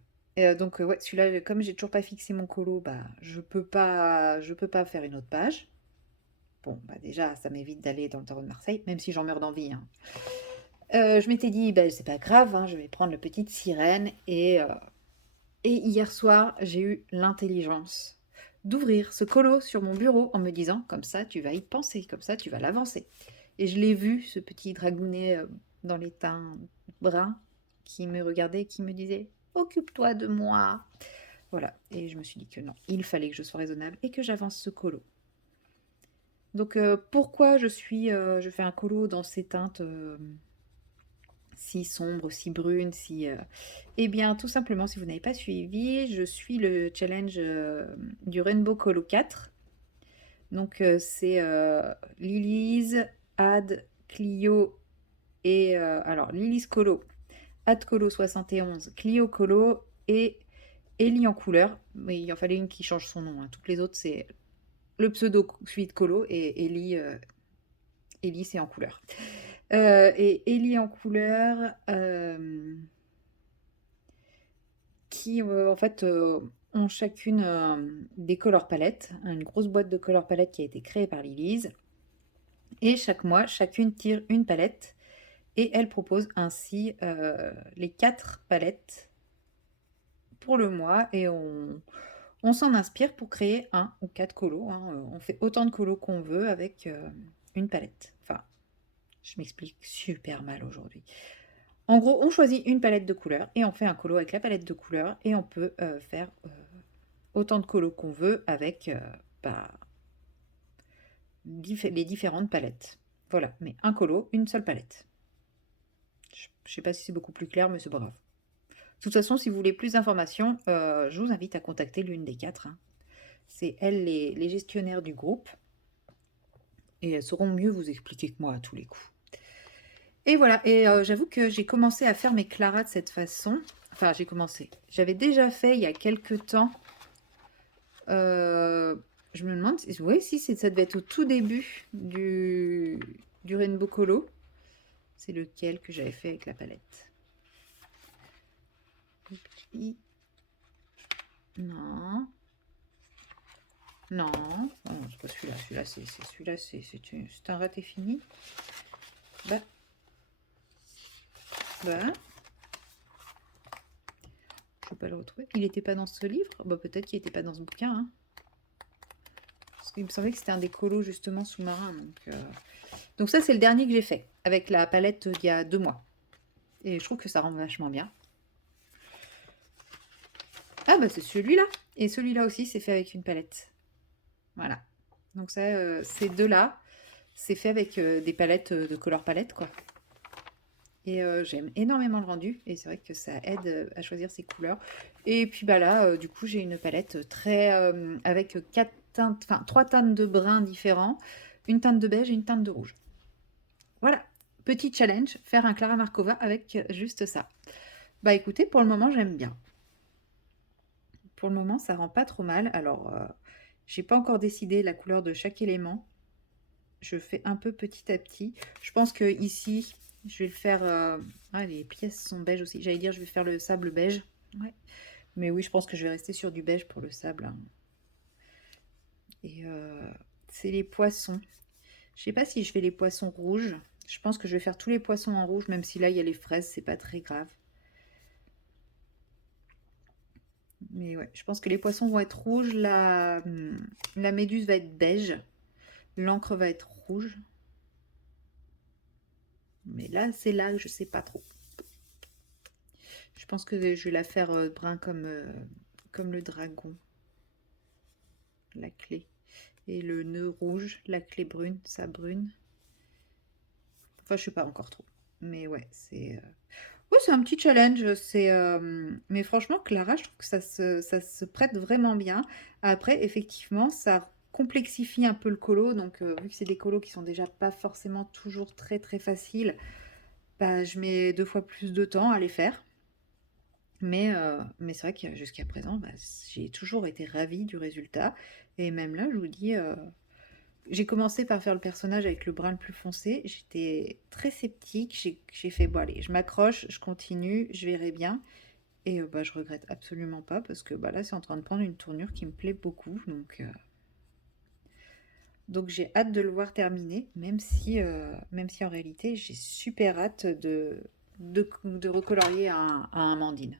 Donc ouais, celui-là, comme j'ai toujours pas fixé mon colo, bah je peux pas faire une autre page. Bon, bah déjà, ça m'évite d'aller dans le tarot de Marseille, même si j'en meurs d'envie, hein. Je m'étais dit, bah, c'est pas grave, hein, je vais prendre la petite sirène. Et hier soir, j'ai eu l'intelligence d'ouvrir ce colo sur mon bureau en me disant, comme ça, tu vas y penser, comme ça, tu vas l'avancer. Et je l'ai vu, ce petit dragounet dans les teints bruns, qui me regardait, qui me disait, occupe-toi de moi. Voilà, et je me suis dit que non, il fallait que je sois raisonnable et que j'avance ce colo. Donc pourquoi je fais un colo dans ces teintes si sombres, si brunes, Eh bien, tout simplement, si vous n'avez pas suivi, je suis le challenge du Rainbow Colo 4. Donc c'est Lilise, Ad, Clio et... alors, Lilise Colo, Ad Colo 71, Clio Colo et Ellie en couleur. Mais il en fallait une qui change son nom, hein. Toutes les autres, c'est le pseudo suite Colo et Ellie c'est en couleur. Et Ellie en couleur qui en fait ont chacune des color palettes, une grosse boîte de color palette qui a été créée par Lilise. Et chaque mois, chacune tire une palette et elle propose ainsi les 4 palettes pour le mois et on s'en inspire pour créer un ou 4 colos, hein. On fait autant de colos qu'on veut avec une palette. Enfin, je m'explique super mal aujourd'hui. En gros, on choisit une palette de couleurs et on fait un colo avec la palette de couleurs et on peut faire autant de colos qu'on veut avec bah, les différentes palettes. Voilà, mais un colo, une seule palette. Je ne sais pas si c'est beaucoup plus clair, mais c'est pas grave. De toute façon, si vous voulez plus d'informations, je vous invite à contacter l'une des 4, hein. C'est elles les gestionnaires du groupe et elles sauront mieux vous expliquer que moi à tous les coups. Et voilà, et j'avoue que j'ai commencé à faire mes claras de cette façon. Enfin, j'ai commencé. J'avais déjà fait il y a quelques temps. Je me demande, oui, si ça devait être au tout début du Rainbow Colo. C'est lequel que j'avais fait avec la palette. Non. Non. Oh non, c'est pas celui-là. Celui-là, c'est un raté fini. Bah. Je peux pas le retrouver. Il n'était pas dans ce livre. Bah, peut-être qu'il n'était pas dans ce bouquin, hein. Parce qu'il me semblait que c'était un des colos justement sous-marins. Donc ça, c'est le dernier que j'ai fait avec la palette il y a 2 mois. Et je trouve que ça rend vachement bien. Ah bah c'est celui-là. Et celui-là aussi, c'est fait avec une palette. Voilà. Donc ça, ces deux-là, c'est fait avec des palettes de couleur palette, quoi. Et j'aime énormément le rendu. Et c'est vrai que ça aide à choisir ses couleurs. Et puis bah là, du coup, j'ai une palette très avec 4 teintes, enfin 3 teintes de brun différents, une teinte de beige et une teinte de rouge. Voilà. Petit challenge, faire un Clara Markova avec juste ça. Bah écoutez, pour le moment, j'aime bien. Pour le moment, ça rend pas trop mal. Alors, j'ai pas encore décidé la couleur de chaque élément. Je fais un peu petit à petit. Je pense que ici, je vais le faire... Ah, les pièces sont beige aussi. J'allais dire, je vais faire le sable beige. Ouais. Mais oui, je pense que je vais rester sur du beige pour le sable, hein. Et c'est les poissons. Je sais pas si je fais les poissons rouges. Je pense que je vais faire tous les poissons en rouge, même si là, il y a les fraises, c'est pas très grave. Mais ouais, je pense que les poissons vont être rouges, la méduse va être beige, l'encre va être rouge. Mais là, c'est là que je sais pas trop. Je pense que je vais la faire brun comme le dragon. La clé. Et le nœud rouge, la clé brune, ça brune. Enfin, je sais pas encore trop. Mais ouais, ouais, c'est un petit challenge. Mais franchement, Clara, je trouve que ça se prête vraiment bien. Après, effectivement, ça complexifie un peu le colo. Donc, vu que c'est des colos qui sont déjà pas forcément toujours très très faciles, bah, je mets 2 fois plus de temps à les faire. Mais c'est vrai que jusqu'à présent, bah, j'ai toujours été ravie du résultat. Et même là, je vous dis, j'ai commencé par faire le personnage avec le brun le plus foncé. J'étais très sceptique. J'ai fait, bon, allez, je m'accroche, je continue, je verrai bien. Et bah, je regrette absolument pas parce que bah, là, c'est en train de prendre une tournure qui me plaît beaucoup. Donc j'ai hâte de le voir terminer, même si en réalité, j'ai super hâte de recolorier un Amandine.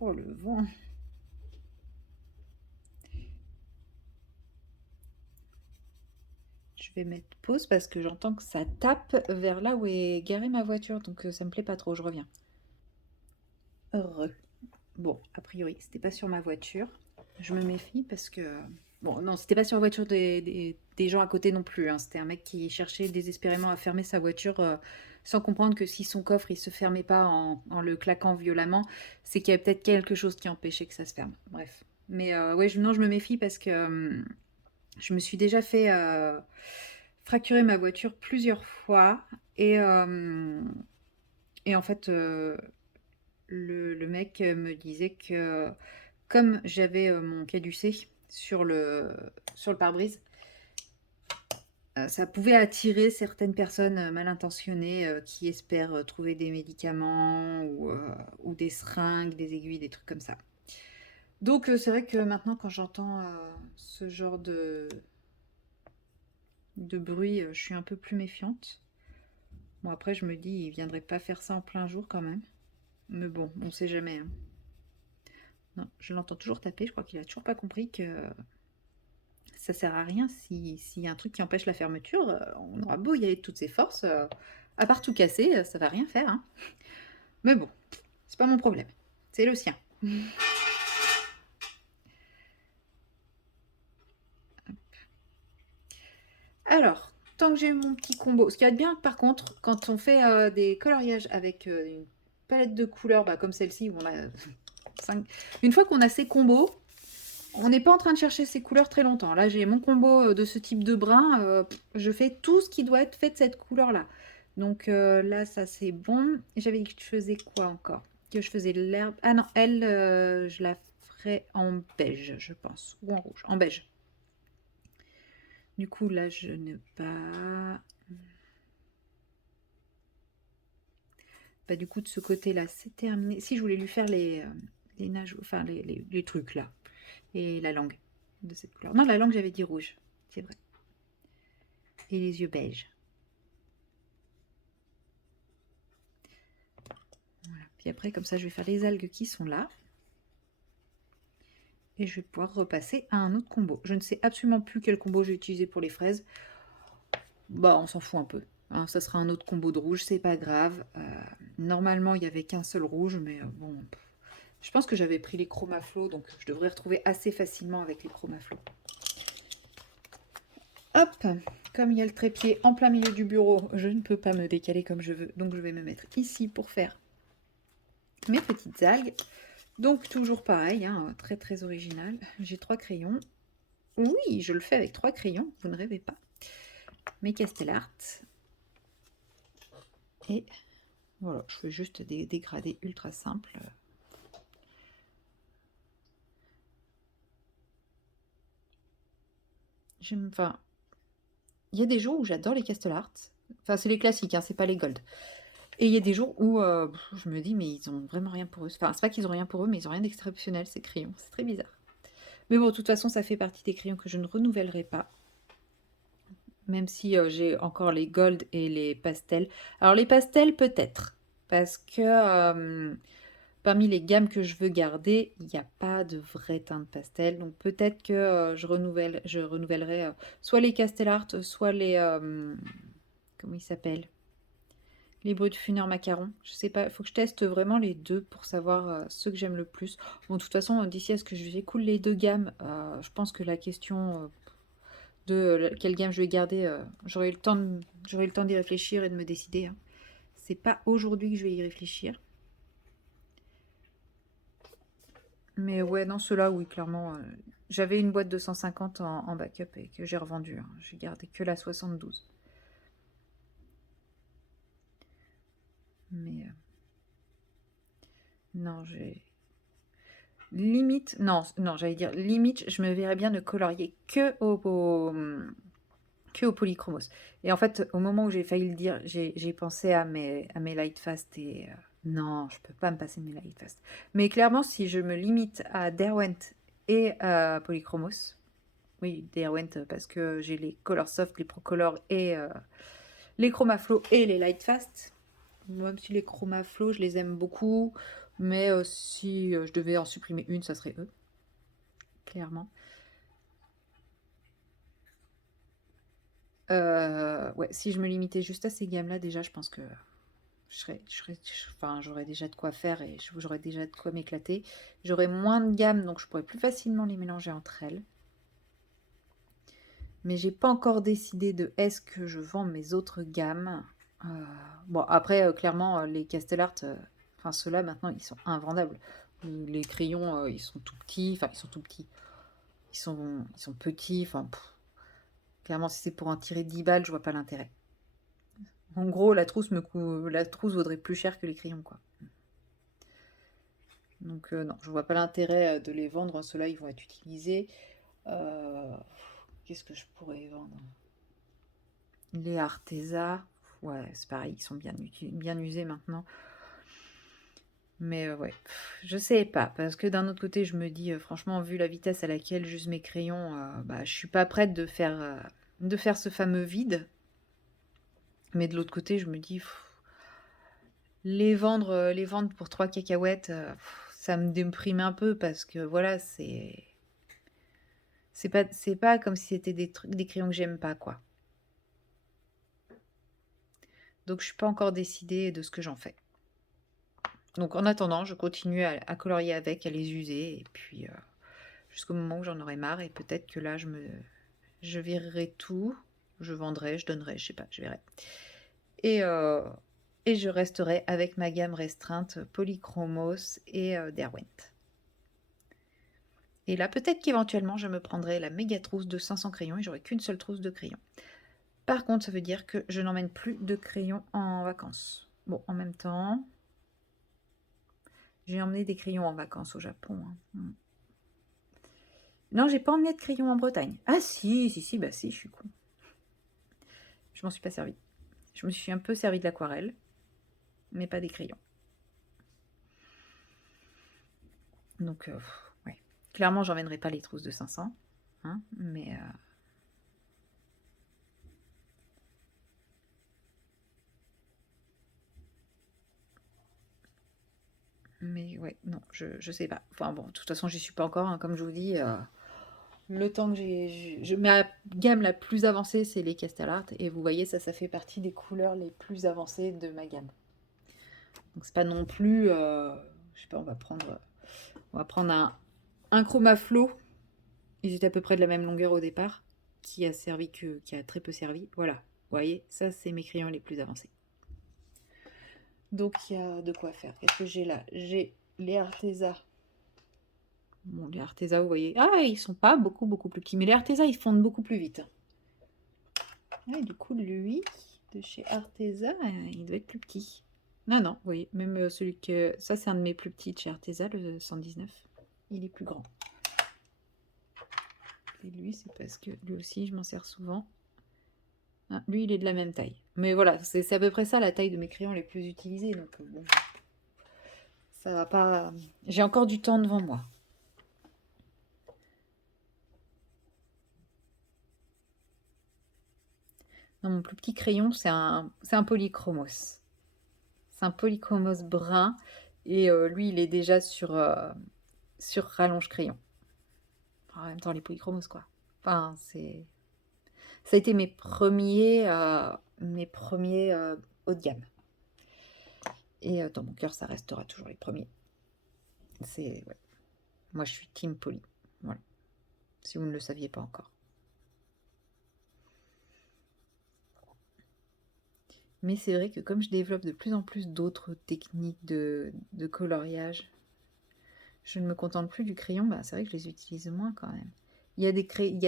Oh, le vent! Je vais mettre pause parce que j'entends que ça tape vers là où est garée ma voiture, donc ça me plaît pas trop, je reviens. Heureux. Bon, a priori, c'était pas sur ma voiture. Je me méfie parce que... Bon, non, c'était pas sur la voiture des gens à côté non plus, hein. C'était un mec qui cherchait désespérément à fermer sa voiture sans comprendre que si son coffre il se fermait pas en le claquant violemment, c'est qu'il y avait peut-être quelque chose qui empêchait que ça se ferme. Bref. Mais ouais, non, je me méfie parce que je me suis déjà fait fracturer ma voiture plusieurs fois et en fait, le mec me disait que comme j'avais mon caducée sur le pare-brise, ça pouvait attirer certaines personnes mal intentionnées qui espèrent trouver des médicaments ou des seringues, des aiguilles, des trucs comme ça. Donc c'est vrai que maintenant quand j'entends ce genre de bruit, je suis un peu plus méfiante. Bon, après, je me dis, il viendrait pas faire ça en plein jour quand même. Mais bon, on sait jamais, hein. Non, je l'entends toujours taper. Je crois qu'il a toujours pas compris que ça sert à rien s'il y a un truc qui empêche la fermeture. On aura beau y aller de toutes ses forces. À part tout casser, ça va rien faire, hein. Mais bon, c'est pas mon problème. C'est le sien. Alors, tant que j'ai mon petit combo. Ce qu'il y a de bien, par contre, quand on fait des coloriages avec une palette de couleurs bah, comme celle-ci, où on a 5... Une fois qu'on a ces combos, on n'est pas en train de chercher ces couleurs très longtemps. Là, j'ai mon combo de ce type de brun. Je fais tout ce qui doit être fait de cette couleur-là. Donc là, ça c'est bon. J'avais dit que je faisais quoi encore? Que je faisais l'herbe. Ah non, elle, je la ferai en beige, je pense. Ou en rouge. En beige. Du coup, là, je ne pas... Bah, du coup, de ce côté-là, c'est terminé. Si je voulais lui faire les nages, enfin les trucs là. Et la langue de cette couleur. Non, la langue, j'avais dit rouge. C'est vrai. Et les yeux beige. Voilà. Puis après, comme ça, je vais faire les algues qui sont là. Et je vais pouvoir repasser à un autre combo. Je ne sais absolument plus quel combo j'ai utilisé pour les fraises. Bah, on s'en fout un peu. Hein, ça sera un autre combo de rouge, c'est pas grave. Normalement, il n'y avait qu'un seul rouge, mais bon... Je pense que j'avais pris les chromaflots, donc je devrais retrouver assez facilement avec les chromaflots. Hop, comme il y a le trépied en plein milieu du bureau, je ne peux pas me décaler comme je veux, donc je vais me mettre ici pour faire mes petites algues. Donc toujours pareil, hein, très très original. J'ai 3 crayons. Oui, je le fais avec 3 crayons, vous ne rêvez pas. Mes Castellart. Et voilà, je fais juste des dégradés ultra simples. Enfin, il y a des jours où j'adore les Castellart. Enfin, c'est les classiques, hein, c'est pas les gold. Et il y a des jours où je me dis, mais ils ont vraiment rien pour eux. Enfin, c'est pas qu'ils ont rien pour eux, mais ils ont rien d'exceptionnel, ces crayons. C'est très bizarre. Mais bon, de toute façon, ça fait partie des crayons que je ne renouvellerai pas. Même si j'ai encore les gold et les pastels. Alors, les pastels, peut-être. Parce que parmi les gammes que je veux garder, il n'y a pas de vrai teint de pastel. Donc, peut-être que je renouvellerai soit les Castellart, soit les... comment ils s'appellent? Les bruts de funeur macaron, je sais pas, il faut que je teste vraiment les 2 pour savoir, ceux que j'aime le plus. Bon, de toute façon, d'ici à ce que j'écoule les 2 gammes, je pense que la question, de, quelle gamme je vais garder, j'aurai le temps d'y réfléchir et de me décider, hein. C'est pas aujourd'hui que je vais y réfléchir. Mais ouais, non, ceux-là, oui, clairement, j'avais une boîte de 150 en backup et que j'ai revendue, hein. J'ai gardé que la 72. Mais, non, j'ai limite non, j'allais dire limite, je me verrais bien ne colorier que au polychromos. Et en fait, au moment où j'ai failli le dire, j'ai pensé à mes light fast et non, je peux pas me passer de mes light fast. Mais clairement, si je me limite à Derwent et à polychromos, oui, Derwent parce que j'ai les Color Soft, les Pro Color et les Chromaflow et les light fast. Même si les Chromaflow, je les aime beaucoup, mais si je devais en supprimer une, ça serait eux, clairement. Ouais, si je me limitais juste à ces gammes-là, déjà, je pense que enfin, j'aurais déjà de quoi faire et j'aurais déjà de quoi m'éclater. J'aurais moins de gammes, donc je pourrais plus facilement les mélanger entre elles. Mais j'ai pas encore décidé de est-ce que je vends mes autres gammes. Bon, après, clairement, les Castellart, enfin, ceux-là, maintenant, ils sont invendables. Les crayons, ils sont tout petits, enfin, ils sont tout petits. Ils sont petits, enfin, clairement, si c'est pour en tirer 10 balles, je vois pas l'intérêt. En gros, la trousse vaudrait plus cher que les crayons, quoi. Donc non, je vois pas l'intérêt de les vendre. Ceux-là, ils vont être utilisés. Euh, Qu'est-ce que je pourrais vendre? Les Arteza, ouais, c'est pareil, ils sont bien usés maintenant. Mais ouais, je sais pas, parce que d'un autre côté, je me dis, franchement, vu la vitesse à laquelle j'use mes crayons, bah, je suis pas prête de faire ce fameux vide. Mais de l'autre côté, je me dis, les vendre pour 3 cacahuètes, ça me déprime un peu parce que voilà, c'est pas comme si c'était des crayons que j'aime pas, quoi. Donc je suis pas encore décidée de ce que j'en fais. Donc en attendant, je continue à colorier avec, à les user, et puis jusqu'au moment où j'en aurai marre, et peut-être que là je virerai tout, je vendrai, je donnerai, je sais pas, je verrai. Et, euh, et je resterai avec ma gamme restreinte Polychromos et Derwent. Et là, peut-être qu'éventuellement, je me prendrai la méga trousse de 500 crayons et j'aurai qu'une seule trousse de crayons. Par contre, ça veut dire que je n'emmène plus de crayons en vacances. Bon, en même temps, j'ai emmené des crayons en vacances au Japon, hein. Non, j'ai pas emmené de crayons en Bretagne. Ah si, bah si, je suis con. Je m'en suis pas servi. Je me suis un peu servi de l'aquarelle, mais pas des crayons. Donc, ouais. Clairement, j'emmènerai pas les trousses de 500, hein, mais ouais, non, je sais pas. Enfin bon, de toute façon, j'y suis pas encore, hein, comme je vous dis. Le temps que ma gamme la plus avancée, c'est les Castellart. Et vous voyez, ça fait partie des couleurs les plus avancées de ma gamme. Donc c'est pas non plus... je sais pas, on va prendre un Chromaflow. Ils étaient à peu près de la même longueur au départ. Qui a très peu servi. Voilà. Vous voyez, ça, c'est mes crayons les plus avancés. Donc il y a de quoi faire. Qu'est-ce que j'ai là? J'ai les Arteza. Bon, les Arteza, vous voyez. Ah, ils sont pas beaucoup plus petits. Mais les Arteza, ils fondent beaucoup plus vite. Ah, et du coup, lui, de chez Arteza, il doit être plus petit. Non, vous voyez, même celui que... Ça, c'est un de mes plus petits de chez Arteza, le 119. Il est plus grand. Et lui, c'est parce que lui aussi, je m'en sers souvent. Ah, lui, il est de la même taille. Mais voilà, c'est à peu près ça la taille de mes crayons les plus utilisés. Donc, bon, ça va pas... J'ai encore du temps devant moi. Non, mon plus petit crayon, c'est un polychromos. C'est un polychromos brun. Et lui, il est déjà sur rallonge crayon. En même temps, les polychromos, quoi. Enfin, ça a été mes premiers haut de gamme. Et dans mon cœur, ça restera toujours les premiers. C'est ouais. Moi, je suis team Poly. Voilà, si vous ne le saviez pas encore. Mais c'est vrai que comme je développe de plus en plus d'autres techniques de coloriage, je ne me contente plus du crayon, bah, c'est vrai que je les utilise moins quand même. Il y a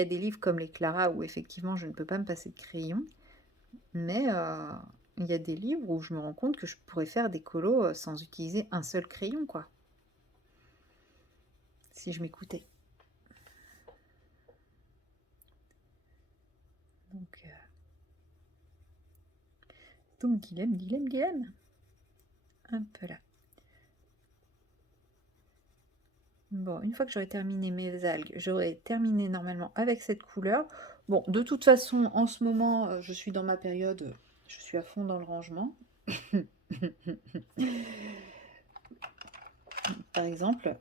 des livres comme les Clara où effectivement je ne peux pas me passer de crayon, mais il y a des livres où je me rends compte que je pourrais faire des colos sans utiliser un seul crayon, quoi. Si je m'écoutais. Donc dilemme. Un peu là. Bon, une fois que j'aurai terminé mes algues, j'aurai terminé normalement avec cette couleur. Bon, de toute façon, en ce moment, je suis dans ma période, je suis à fond dans le rangement. Par exemple,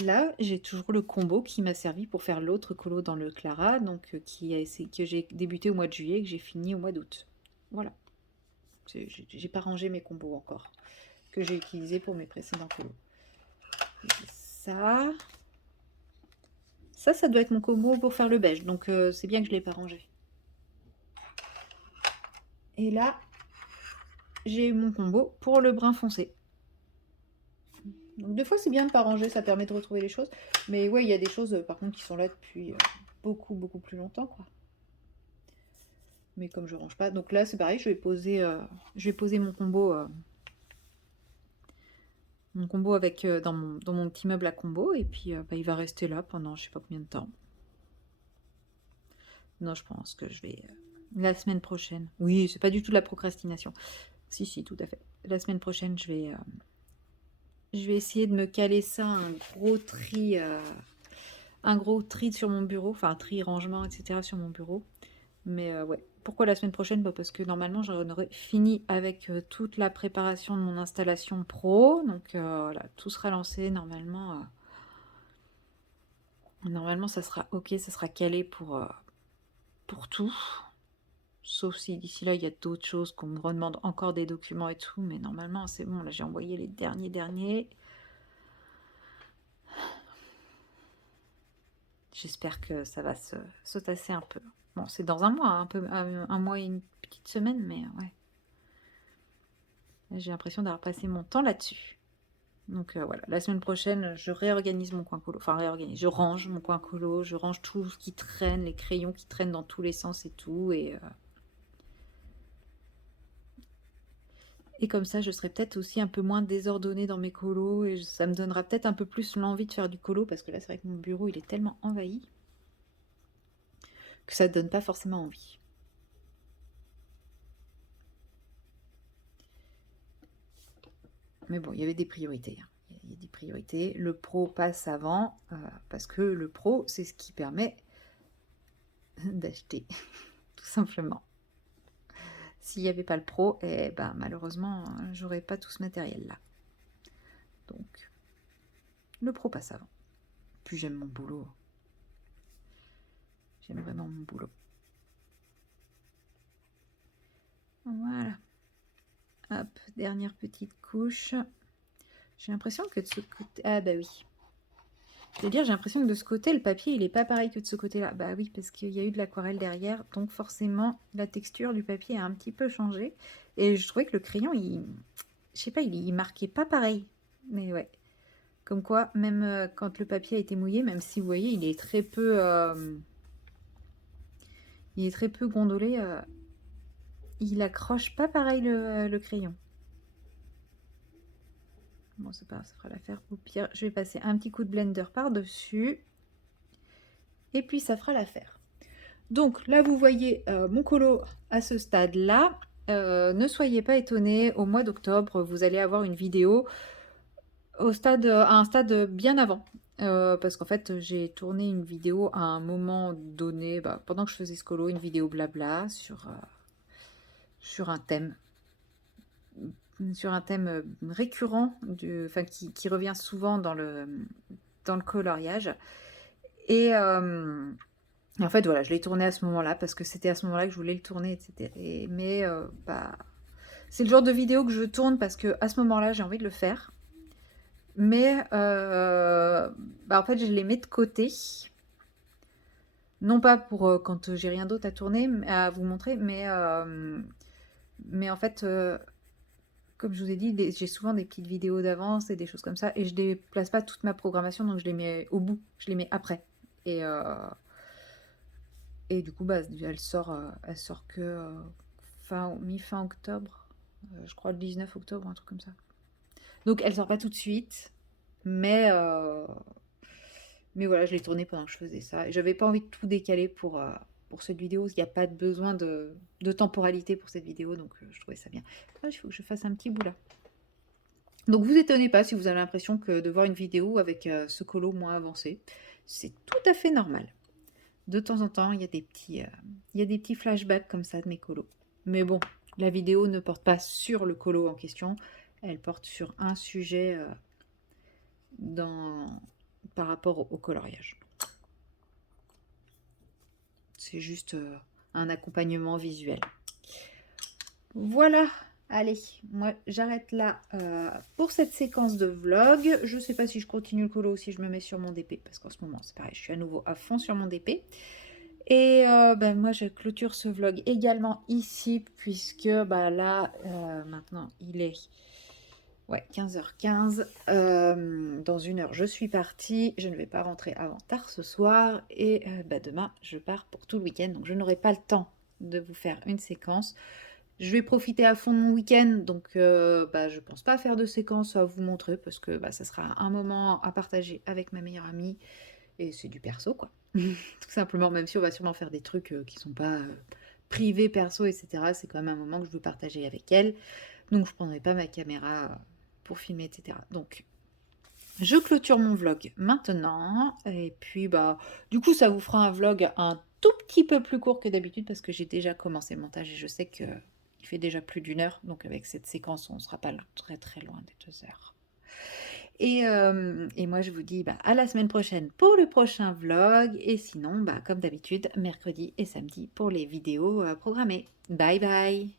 là, j'ai toujours le combo qui m'a servi pour faire l'autre colo dans le Clara, donc que j'ai débuté au mois de juillet et que j'ai fini au mois d'août. Voilà. J'ai pas rangé mes combos encore, que j'ai utilisé pour mes précédents colos. Ça doit être mon combo pour faire le beige, donc c'est bien que je ne l'ai pas rangé. Et là, j'ai eu mon combo pour le brun foncé. Donc des fois, c'est bien de ne pas ranger, ça permet de retrouver les choses. Mais ouais, il y a des choses, par contre, qui sont là depuis beaucoup plus longtemps, quoi. Mais comme je range pas, donc là, c'est pareil, je vais poser mon combo avec dans mon petit meuble à combo, et puis bah, il va rester là pendant je sais pas combien de temps. Non, je pense que je vais la semaine prochaine. Oui, c'est pas du tout de la procrastination. Si, tout à fait. La semaine prochaine, je vais essayer de me caler ça, un gros tri sur mon bureau, enfin un tri rangement, etc. sur mon bureau. Mais ouais. Pourquoi la semaine prochaine? Bah, parce que normalement, j'en aurai fini avec toute la préparation de mon installation pro. Donc voilà, tout sera lancé. Normalement, ça sera ok, ça sera calé pour tout. Sauf si d'ici là, il y a d'autres choses qu'on me redemande encore des documents et tout. Mais normalement, c'est bon. Là, j'ai envoyé les derniers. J'espère que ça va se tasser un peu. Bon, c'est dans un mois, un mois et une petite semaine, mais ouais. J'ai l'impression d'avoir passé mon temps là-dessus. Donc voilà, la semaine prochaine, je réorganise mon coin colo. Enfin, je range mon coin colo, je range tout ce qui traîne, les crayons qui traînent dans tous les sens et tout. Et comme ça, je serai peut-être aussi un peu moins désordonnée dans mes colos et ça me donnera peut-être un peu plus l'envie de faire du colo parce que là, c'est vrai que mon bureau, il est tellement envahi que ça ne donne pas forcément envie. Mais bon, il y avait des priorités. Il y a des priorités. Le pro passe avant parce que le pro, c'est ce qui permet d'acheter, tout simplement. S'il n'y avait pas le pro, eh ben, malheureusement, j'aurais pas tout ce matériel-là. Donc, le pro passe avant. Puis j'aime mon boulot. J'aime vraiment mon boulot. Voilà. Hop, dernière petite couche. J'ai l'impression que de ce côté... Ah bah oui. Je veux dire, j'ai l'impression que de ce côté, le papier, il n'est pas pareil que de ce côté-là. Bah oui, parce qu'il y a eu de l'aquarelle derrière, donc forcément, la texture du papier a un petit peu changé. Et je trouvais que le crayon, je sais pas, il marquait pas pareil. Mais ouais. Comme quoi, même quand le papier a été mouillé, même si vous voyez, il est très peu gondolé, il accroche pas pareil le crayon. Bon, c'est pas grave, ça fera l'affaire. Au pire, je vais passer un petit coup de blender par-dessus. Et puis, ça fera l'affaire. Donc, là, vous voyez mon colo à ce stade-là. Ne soyez pas étonnés, au mois d'octobre, vous allez avoir une vidéo à un stade bien avant. Parce qu'en fait, j'ai tourné une vidéo à un moment donné, pendant que je faisais ce colo, une vidéo blabla sur un thème. Sur un thème récurrent, qui revient souvent dans le coloriage. Et en fait, voilà, je l'ai tourné à ce moment-là, parce que c'était à ce moment-là que je voulais le tourner, etc. Mais c'est le genre de vidéo que je tourne parce que à ce moment-là, j'ai envie de le faire. Mais en fait, je les mets de côté. Non pas pour quand j'ai rien d'autre à tourner, à vous montrer, mais en fait, comme je vous ai dit, j'ai souvent des petites vidéos d'avance et des choses comme ça, et je ne déplace pas toute ma programmation, donc je les mets au bout, je les mets après. Et du coup, elle sort que mi-fin octobre, je crois le 19 octobre, un truc comme ça. Donc elle sort pas tout de suite, mais voilà, je l'ai tournée pendant que je faisais ça. Et j'avais pas envie de tout décaler pour cette vidéo, parce qu'il n'y a pas besoin de temporalité pour cette vidéo, donc je trouvais ça bien. Ah, il faut que je fasse un petit bout là. Donc vous étonnez pas si vous avez l'impression que de voir une vidéo avec ce colo moins avancé. C'est tout à fait normal. De temps en temps, il y a des petits flashbacks comme ça de mes colos. Mais bon, la vidéo ne porte pas sur le colo en question, elle porte sur un sujet par rapport au coloriage. C'est juste un accompagnement visuel. Voilà, allez, moi j'arrête là pour cette séquence de vlog. Je sais pas si je continue le colo ou si je me mets sur mon DP, parce qu'en ce moment c'est pareil, je suis à nouveau à fond sur mon DP. Et moi je clôture ce vlog également ici, puisque là maintenant il est 15h15. Dans une heure je suis partie, je ne vais pas rentrer avant tard ce soir, et demain je pars pour tout le week-end, donc je n'aurai pas le temps de vous faire une séquence. Je vais profiter à fond de mon week-end, donc je pense pas faire de séquence à vous montrer, parce que ça sera un moment à partager avec ma meilleure amie, et c'est du perso quoi. Tout simplement, même si on va sûrement faire des trucs qui sont pas privés, perso, etc. C'est quand même un moment que je veux partager avec elle, donc je prendrai pas ma caméra pour filmer, etc. Donc je clôture mon vlog maintenant, et puis du coup ça vous fera un vlog un tout petit peu plus court que d'habitude, parce que j'ai déjà commencé le montage et je sais que il fait déjà plus d'une heure, donc avec cette séquence on ne sera pas très très loin des 2 heures. Et moi je vous dis à la semaine prochaine pour le prochain vlog, et sinon comme d'habitude mercredi et samedi pour les vidéos programmées. Bye bye.